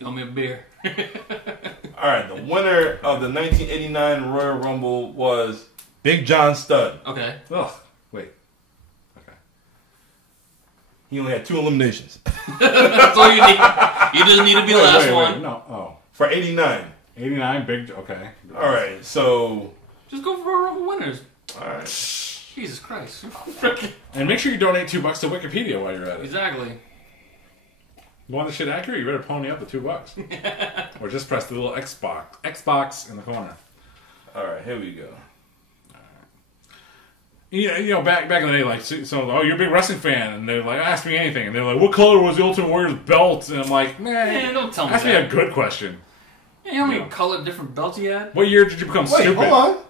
You owe me a beer. Alright, the winner of the 1989 Royal Rumble was Big John Studd. Okay. Ugh. Wait. Okay. He only had 2 eliminations. That's all you need. You just need to be the last one. No. Oh. For 89. 89, big. Okay. Alright, so. Just go for Royal Rumble winners. Alright. Jesus Christ. And make sure you donate $2 to Wikipedia while you're at it. Exactly. You want the shit accurate? You better pony up the $2. Or just press the little Xbox in the corner. Alright, here we go. You know, back in the day, like, so you're a big wrestling fan, and they're like, ask me anything, and they're like, what color was the Ultimate Warrior's belt? And I'm like, man, don't tell me ask that. me a good question. You know how many colored different belts he had? What year did you become stupid? Wait, hold on.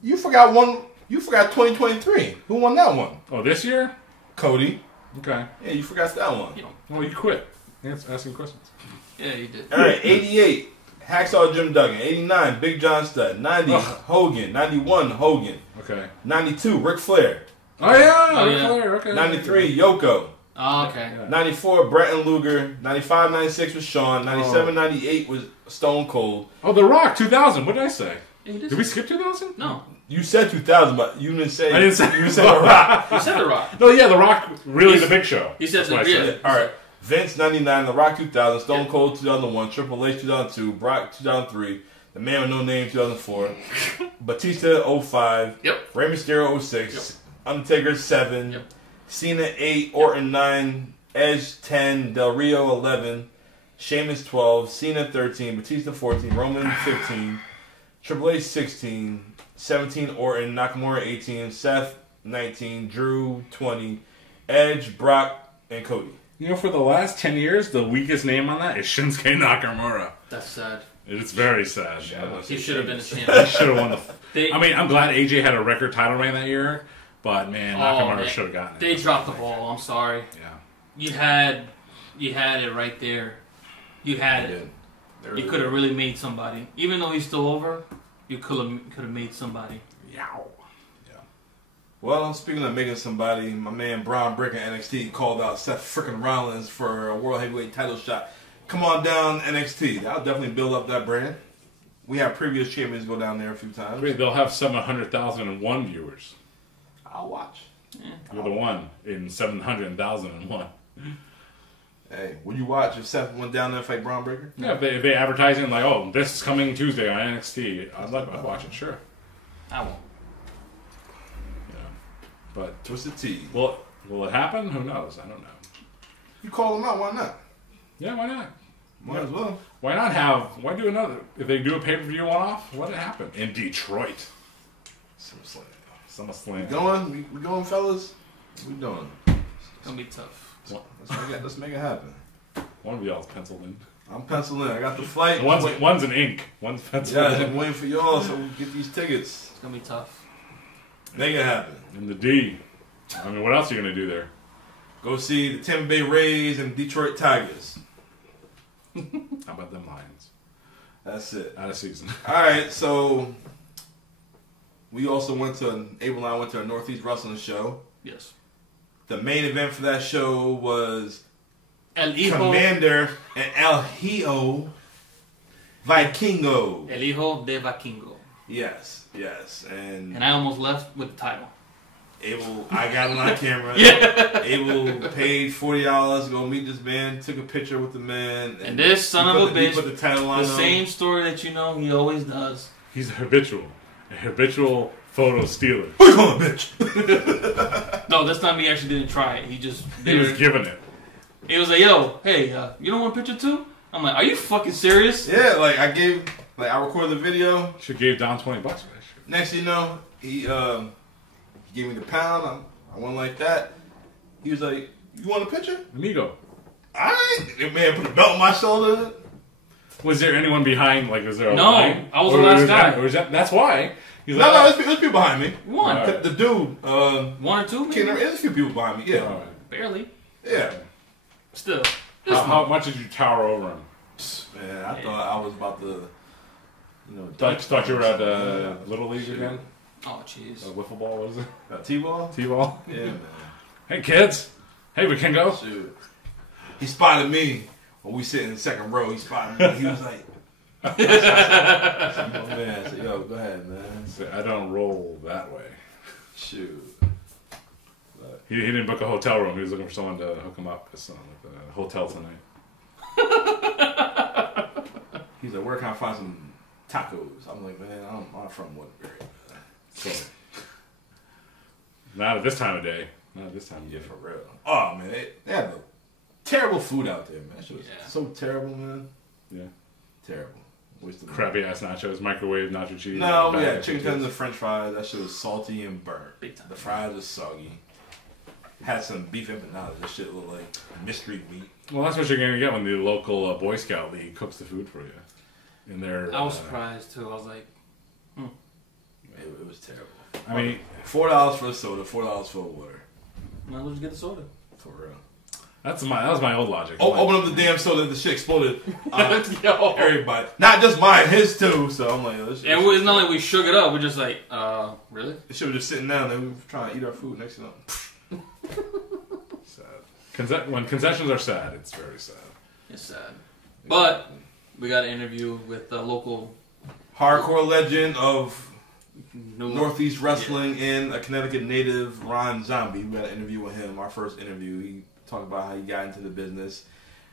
You forgot one. You forgot 2023. Who won that one? Oh, this year? Cody. Okay. Yeah, you forgot that one. Well, you quit asking questions. Yeah, you did. Alright, 88. Hacksaw Jim Duggan. 89. Big John Studd. 90. Hogan. 91. Hogan. Okay. 92. Ric Flair. Oh, yeah. Ric Flair. Okay. 93. Yoko. Oh, okay. 94. Brett and Luger. 95. 96 was Shawn. 97. 98 was Stone Cold. Oh, The Rock. 2000. What did I say? Yeah, did we skip 2000? No. You said 2000, but you didn't say. I didn't say. You said The Rock. You said The Rock. No, yeah, The Rock. Really, the Big Show. You said That's the what I said. All right. Vince 99, The Rock 2000, Stone Cold 2001, Triple H 2002, Brock 2003, The Man with No Name 2004, Batista 05, Yep. Rey Mysterio 06, Yep. Undertaker 7, Yep. Cena 8, Orton 9, Edge 10, Del Rio 11, Sheamus 12, Cena 13, Batista 14, Roman 15, Triple H 16, 17 Orton, Nakamura 18, Seth 19, Drew 20, Edge, Brock, and Cody. You know, for the last 10 years, the weakest name on that is Shinsuke Nakamura. That's sad. It's very sad. He should have been a champion. He should have won the... I mean, I'm glad AJ had a record title reign that year, but, man, Nakamura should have gotten it. They dropped the ball. I'm sorry. Yeah. You had it right there. You had it. You could have really made somebody. Even though he's still over, you could have made somebody. Yow. Well, speaking of making somebody, my man Braun Breaker NXT called out Seth frickin' Rollins for a World Heavyweight title shot. Come on down, NXT. That'll definitely build up that brand. We have previous champions go down there a few times. They'll have 700,001 viewers. I'll watch. You're the one in 700,001. Hey, would you watch if Seth went down there and fight Braun Breaker? Yeah, if they advertise it like, oh, this is coming Tuesday on NXT, I'd watch it, sure. I won't. Yeah. But Twisted Tea. will it happen? Who knows? I don't know. You call them out, why not? Yeah, why not? Might as well. Why do another? If they do a pay-per-view one-off, let it happen. In Detroit. SummerSlam. We going, fellas? We doing. It's gonna be tough. Let's make it happen. One of y'all's penciled in. I'm penciled in. I got the flight. One's in ink. One's penciled in. I'm waiting for y'all so we can get these tickets. It's gonna be tough. Make it happen. In the D. I mean, what else are you gonna do there? Go see the Tampa Bay Rays and Detroit Tigers. How about them Lions? That's it. Out of season. Alright, so we also Abel and I went to a Northeast Wrestling show. Yes. The main event for that show was El Hijo. Commander and El Hijo Vikingo. El Hijo de Vikingo. Yes. And I almost left with the title. Abel, I got him on camera. Yeah. Abel paid $40 to go meet this man, took a picture with the man. And this son of a bitch, put the title on the same story that you know he always does. He's a habitual photo stealer. Who you calling bitch? No, this time he actually didn't try it. He was given it. He was like, yo, hey, you don't want a picture too? I'm like, are you fucking serious? Yeah, I recorded the video. Should gave Don $20 for that shit. Next thing you know, he gave me the pound. I went like that. He was like, you want a picture? Amigo. Alright. The man put a belt on my shoulder. Was there anyone behind? Was there a No, line? I was the last guy. That's why. He's No, like, there's people behind me. One. Alright. The dude, One or two, maybe? there's a few people behind me. Yeah. Alright. Barely. Yeah. Still. How much did you tower over him? Man, I thought I was about to, Thought you were at Little League again? Oh, jeez. Wiffle ball, what is it? T-ball? T-ball? Yeah, man. Hey, kids. Hey, we can go. Shoot. He spotted me when we sit in the second row. He spotted me. He was like, I said, yo, go ahead, man. I don't roll that way. Shoot. He didn't book a hotel room. He was looking for someone to hook him up with a hotel tonight. He's like, where can I find some tacos? I'm like, man, I'm from Woodbury. So, not at this time of day. Not at this time of day. Yeah, for real. Oh, man, they have terrible food out there, man. That shit was so terrible, man. Yeah. Terrible. Wasted Crappy ass nachos, microwave nacho cheese. No, we had chicken tenders and french fries. That shit was salty and burnt. Big time. The fries was soggy. Had some beef empanadas. That shit looked like mystery meat. Well, that's what you're going to get when the local Boy Scout League cooks the food for you. In their, I was surprised, too. I was like, It was terrible. I mean, $4 for a soda, $4 for a water. might as well just get the soda. For real. that was my old logic. Open up the damn soda, the shit exploded. Yo. Everybody. Not just mine, his too. So I'm like, this shit. And it's not like we shook it up. We're just like, really? This shit was just sitting down and we were trying to eat our food next to them. Sad. When concessions are sad, it's very sad. It's sad. But we got an interview with the local Hardcore legend of New Northeast Wrestling and a Connecticut native, Ron Zombie. We had an interview with him, our first interview. He talked about how he got into the business,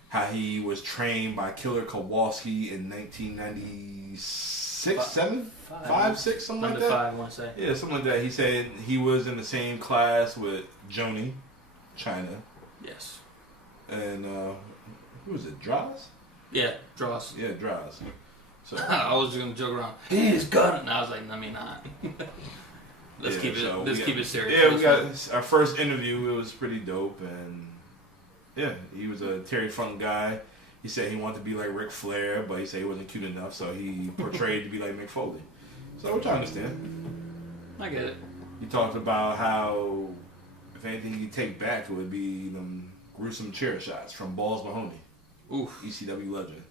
how he was trained by Killer Kowalski in 1996, 5, 6, something like that. 5, I want to say. Yeah, something like that. He said he was in the same class with Joni, China, Yes. and who was it, Draws? Yeah, Dross. Yeah, Draws. So I was just gonna joke around. He's got it. And I was like, let me not. Let's keep it serious. Yeah, we got our first interview. It was pretty dope, and yeah, he was a Terry Funk guy. He said he wanted to be like Ric Flair, but he said he wasn't cute enough, so he portrayed to be like Mick Foley. So which I understand. I get it. He talked about how if anything he could take back, it would be them gruesome chair shots from Balls Mahoney. Oof. ECW legend.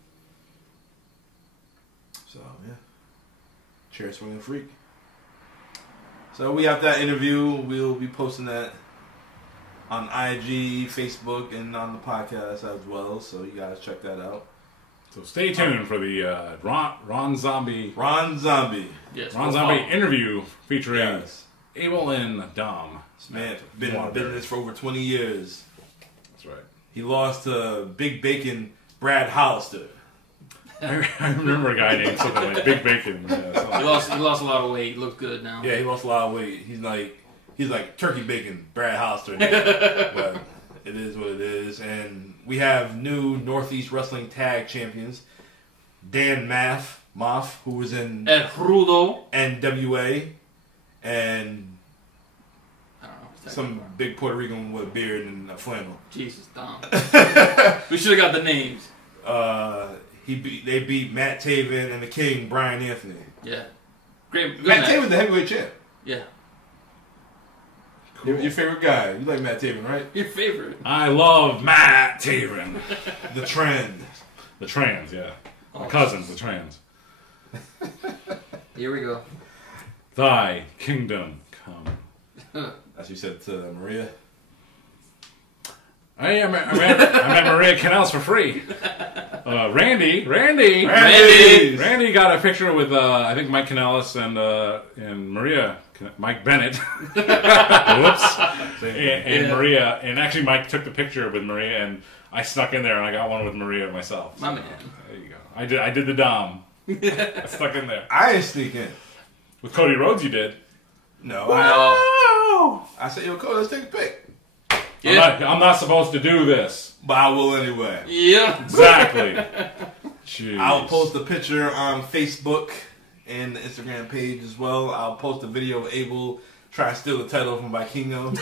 So, yeah. Chair swinging freak. So, we have that interview. We'll be posting that on IG, Facebook, and on the podcast as well. So, you guys check that out. So stay tuned for the Ron Zombie Yes. Ron Zombie interview featuring Abel and Dom. This man been in business for over 20 years. That's right. He lost to Big Bacon Brad Hollister. I remember a guy named something like Big Bacon. He lost a lot of weight. He looks good now. Yeah, he lost a lot of weight. He's like Turkey Bacon Brad Hollister. But it is what it is. And we have new Northeast Wrestling Tag Champions. Dan Moff, who was in Ed Rudo. NWA. And I don't know. some big Puerto Rican with a beard and a flannel. Jesus, Dom. We should have got the names. They beat Matt Taven and the King, Brian Anthony. Yeah. Great. Matt Taven's the heavyweight champ. Yeah. Cool. Your favorite guy. You like Matt Taven, right? Your favorite. I love Matt Taven. The Trend. The Trans, yeah. My cousins, the Trans. Here we go. Thy kingdom come. As you said to Maria. I met Maria Canals for free. Randy got a picture with I think Mike Canales and Maria Mike Bennett. Whoops. And Maria, and actually Mike took the picture with Maria, and I snuck in there and I got one with Maria myself. My man. There you go. I did the Dom. I snuck in there. I didn't sneak in. With Cody Rhodes, you did. No. Wow. I said, yo, Cody, let's take a pic. Yeah. I'm not supposed to do this. But I will anyway. Yeah. Exactly. Jeez. I'll post a picture on Facebook and the Instagram page as well. I'll post a video of Abel trying to steal the title from Vikingo.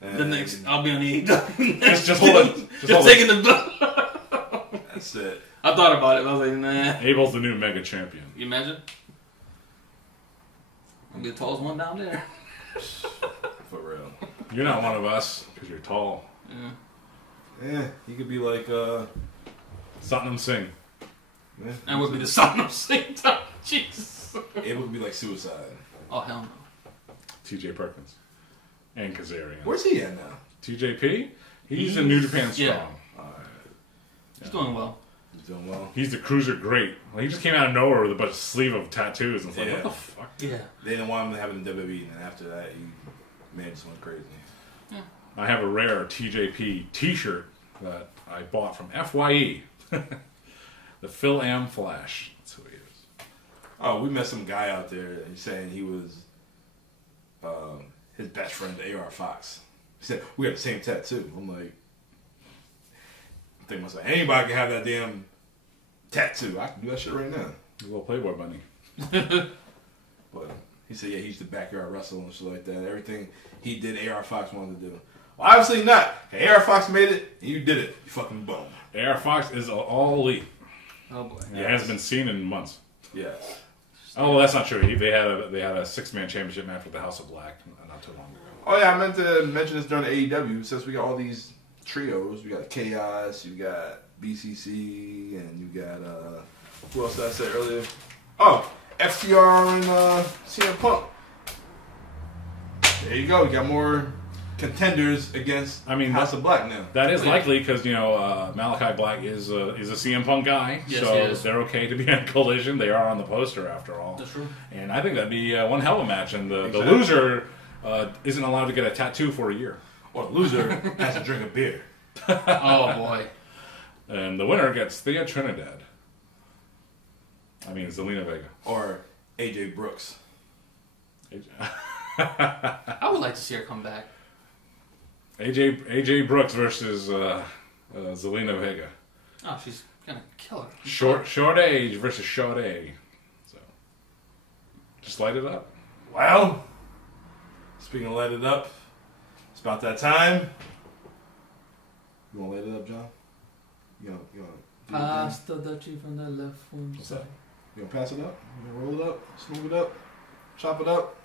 The next, I'll be on AEW. Just hold it. Just taking the belt. That's it. I thought about it, but I was like, nah. Abel's the new mega champion. You imagine? I'm the tallest one down there. For real. You're not one of us because you're tall. Yeah. Yeah, he could be like, Satnam Singh. yeah. And would be the son of Satan. Jesus. Abel could be like Suicide. Oh, hell no. TJ Perkins. And Kazarian. Where's he at now? TJP? He's in New Japan Strong. Yeah. He's doing well. He's doing well. He's the cruiser great. Well, he just came out of nowhere with a bunch of sleeve of tattoos. And it's like, Yeah. what the fuck? Yeah. They didn't want him to have it in WWE, and then after that, man just went crazy. I have a rare TJP t-shirt that I bought from FYE. The Phil Am Flash. That's who he is. Oh, we met some guy out there. He's saying he was his best friend, AR Fox. He said, we got the same tattoo. I'm like, I think myself, anybody can have that damn tattoo. I can do that shit right now. A little Playboy bunny. But he said, yeah, he used to backyard wrestle and shit like that. Everything he did, AR Fox wanted to do. Well, obviously not. AR Fox made it, and you did it. You fucking bum. AR Fox is all elite. Oh, boy. It hasn't been seen in months. Yeah. Oh, well, that's not true. They had a 6-man championship match with the House of Black not too long ago. Oh, yeah, I meant to mention this during the AEW. Since we got all these trios, we got Chaos, you got BCC, and you got, who else did I say earlier? Oh, FTR and CM Punk. There you go. We got more contenders against House of Black now. That is likely because, Malachi Black is a CM Punk guy. Yes, so he is. they're okay to be on Collision. They are on the poster after all. That's true. And I think that'd be one hell of a match. And the Exactly. loser isn't allowed to get a tattoo for a year. Or the loser has to drink a beer. Oh, boy. And the winner gets Thea Trinidad. I mean, Zelina Vega. Or AJ Brooks. I would like to see her come back. AJ Brooks versus Zelina Vega. Oh, she's gonna kill her. Short age versus short A. So, just light it up. Well, speaking of light it up, it's about that time. You want to light it up, John? You want to do Pass the Dutchie from the left one. What's that? You want to pass it up? You want to roll it up? Smooth it up? Chop it up?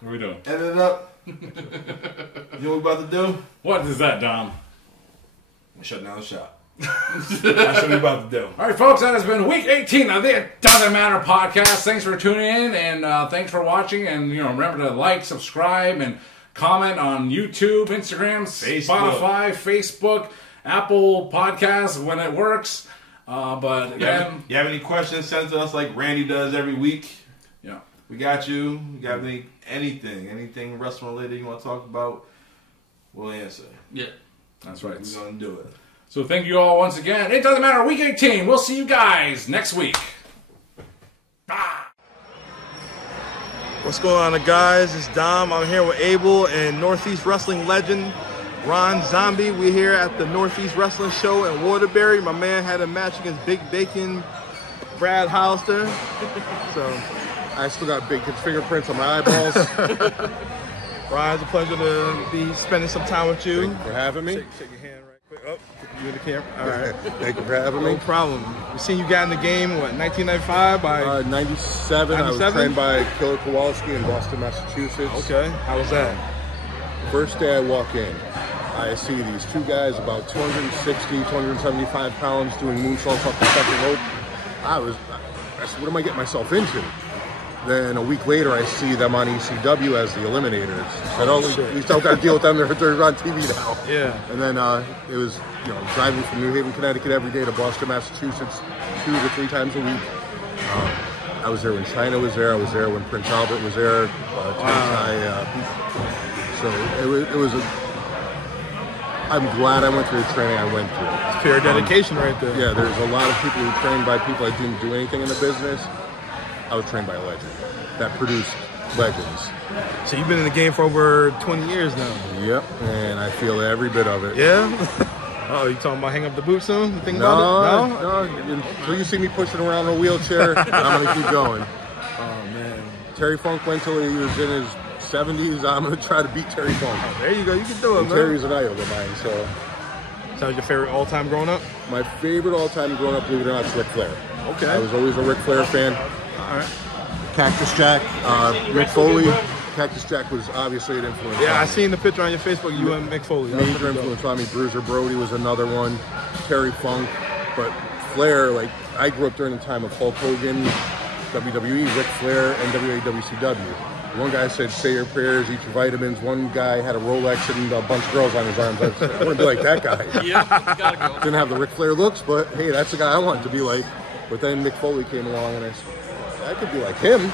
What are we doing? Edit it up? You know what we're about to do? What is that, Dom? We're shutting down the shop. That's what we're about to do. All right, folks, that has been week 18 of the Doesn't Matter Podcast. Thanks for tuning in, and thanks for watching. And remember to like, subscribe, and comment on YouTube, Instagram, Facebook. Spotify, Facebook, Apple Podcasts when it works. But again, you have any questions, send to us like Randy does every week. Yeah. We got you. You got anything wrestling related you want to talk about, we'll answer. Yeah. That's right. We're going to do it. So thank you all once again. It Doesn't Matter, Week 18. We'll see you guys next week. Bye. What's going on, guys? It's Dom. I'm here with Abel and Northeast Wrestling legend Ron Zombie. We're here at the Northeast Wrestling Show in Waterbury. My man had a match against Big Bacon Brad Hollister. So I still got Bacon's fingerprints on my eyeballs. Ron, it's a pleasure to be spending some time with you. Thank you for having me. Shake your hand right quick. Oh, you in the camera? All right. Thank you for having me. No problem. We seen you got in the game, what, 1995? By 97. I was trained by Killer Kowalski in Boston, Massachusetts. Okay. How was that? First day I walk in, I see these two guys about 260, 275 pounds doing moonsaults off the second rope. I said, what am I getting myself into? Then a week later, I see them on ECW as the Eliminators. I said, at least I don't got to deal with them. They're on TV now. Yeah. And then it was, driving from New Haven, Connecticut every day to Boston, Massachusetts, 2 to 3 times a week. I was there when China was there. I was there when Prince Albert was there. So it was I'm glad I went through the training I went through. It's pure dedication right there. Yeah, there's a lot of people who trained by people that didn't do anything in the business. I was trained by a legend that produced legends. So you've been in the game for over 20 years now. Yep, and I feel every bit of it. Yeah? Oh, you talking about hang up the boot soon? You think about it? No. Until you see me pushing around in a wheelchair, I'm going to keep going. Oh, man. Terry Funk went till he was in his 70s. I'm going to try to beat Terry Funk. Oh, there you go. You can do it, and man. Terry's an idol of mine, so. So your favorite all-time growing up? My favorite all-time growing up, believe it or not, is Ric Flair. Okay. I was always a Ric Flair fan. All right. Cactus Jack, Mick Foley. Cactus Jack was obviously an influence. Yeah, I seen the picture on your Facebook. You and Mick Foley. Major influence on me. Bruiser Brody was another one. Terry Funk, but Flair. I grew up during the time of Hulk Hogan, WWE, Ric Flair, and WCW. One guy said, "Say your prayers, eat your vitamins." One guy had a Rolex and a bunch of girls on his arms. I want to be like that guy. Yeah, gotta go. Didn't have the Ric Flair looks, but hey, that's the guy I wanted to be like. But then Mick Foley came along, and I said, I could be like him.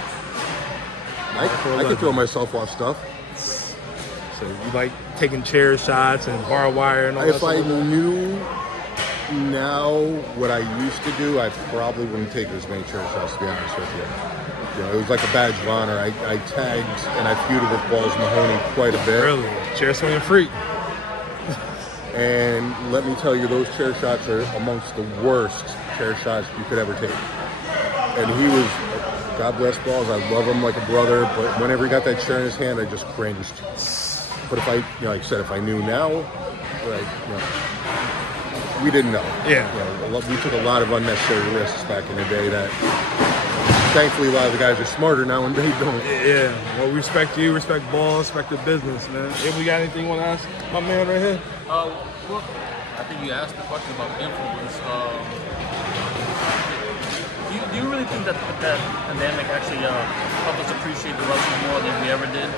I could throw myself off stuff. So you like taking chair shots and barbed wire and all that If I knew now what I used to do, I probably wouldn't take as many chair shots, to be honest with you. It was like a badge of honor. I tagged and I feuded with Balls Mahoney quite a bit. Really? Chair swinging freak. And let me tell you, those chair shots are amongst the worst chair shots you could ever take. And he was, God bless Balls, I love him like a brother, but whenever he got that chair in his hand, I just cringed. But if I, like I said, if I knew now, we didn't know. Yeah. We took a lot of unnecessary risks back in the day that, thankfully, a lot of the guys are smarter now and they don't. Yeah. Well, respect you, respect Balls, respect the business, man. If we got anything you want to ask my man right here? Well, I think you asked the question about influence. Do you really think that pandemic actually helped us appreciate the wrestling more than we ever did?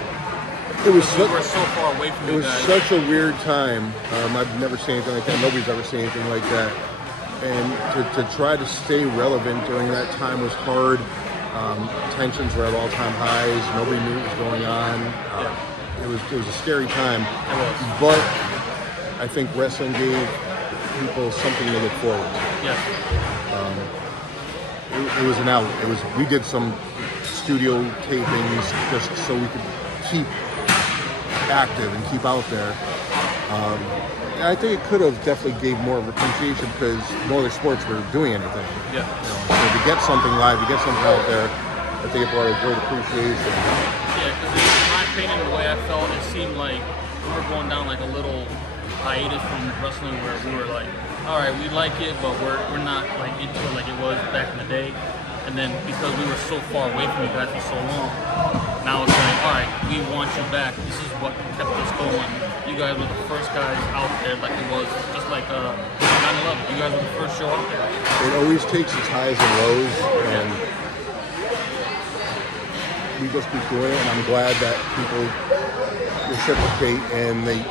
We were so far away from you guys. It was such a weird time. I've never seen anything like that. Nobody's ever seen anything like that. And to try to stay relevant during that time was hard. Tensions were at all-time highs. Nobody knew what was going on. It was a scary time. It was. But I think wrestling gave people something to look forward to. Yeah. It was an outlet. We did some studio tapings just so we could keep active and keep out there. I think it could have definitely gave more of appreciation because no other sports were doing anything. Yeah. So to get something live, to get something out there, I think it brought a great appreciation. Yeah, because in my opinion, the way I felt, it seemed like we were going down like a little hiatus from wrestling where we were like, all right, we like it, but we're not like into it like it was back in the day. And then because we were so far away from you guys for so long, now it's like, all right, we want you back. This is what kept us going. You guys were the first guys out there, like it was just like 9/11. You guys were the first show out there. It always takes its highs and lows, and we just keep doing it. And I'm glad that people reciprocate, and we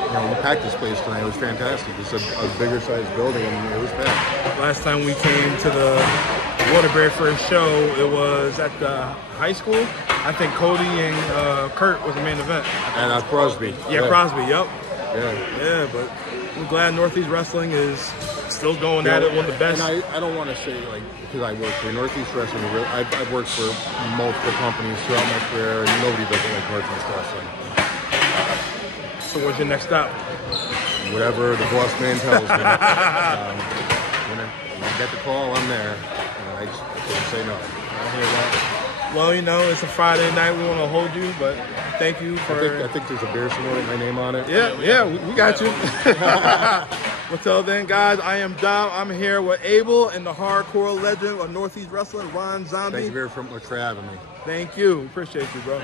packed this place tonight. It was fantastic. It's a bigger sized building, and it was packed. Last time we came to the Waterbury for a show, it was at the high school. I think Cody and Kurt was the main event. And Crosby. Yeah, Crosby, yep. Yeah, but I'm glad Northeast Wrestling is still going at it, one of the best. And I don't want to say, because I work for Northeast Wrestling, I've worked for multiple companies throughout my career, and nobody doesn't like Northeast Wrestling. So what's your next stop? Whatever the boss man tells me. When I get the call, I'm there. I just can't say no. I hear that. Well, it's a Friday night. We want to hold you, but thank you for... I think there's a beer somewhere with my name on it. Yeah, we got you. Until then, guys, I am Dom. I'm here with Abel and the hardcore legend of Northeast Wrestling, Ron Zombie. Thank you very much for having me. Thank you. Appreciate you, bro.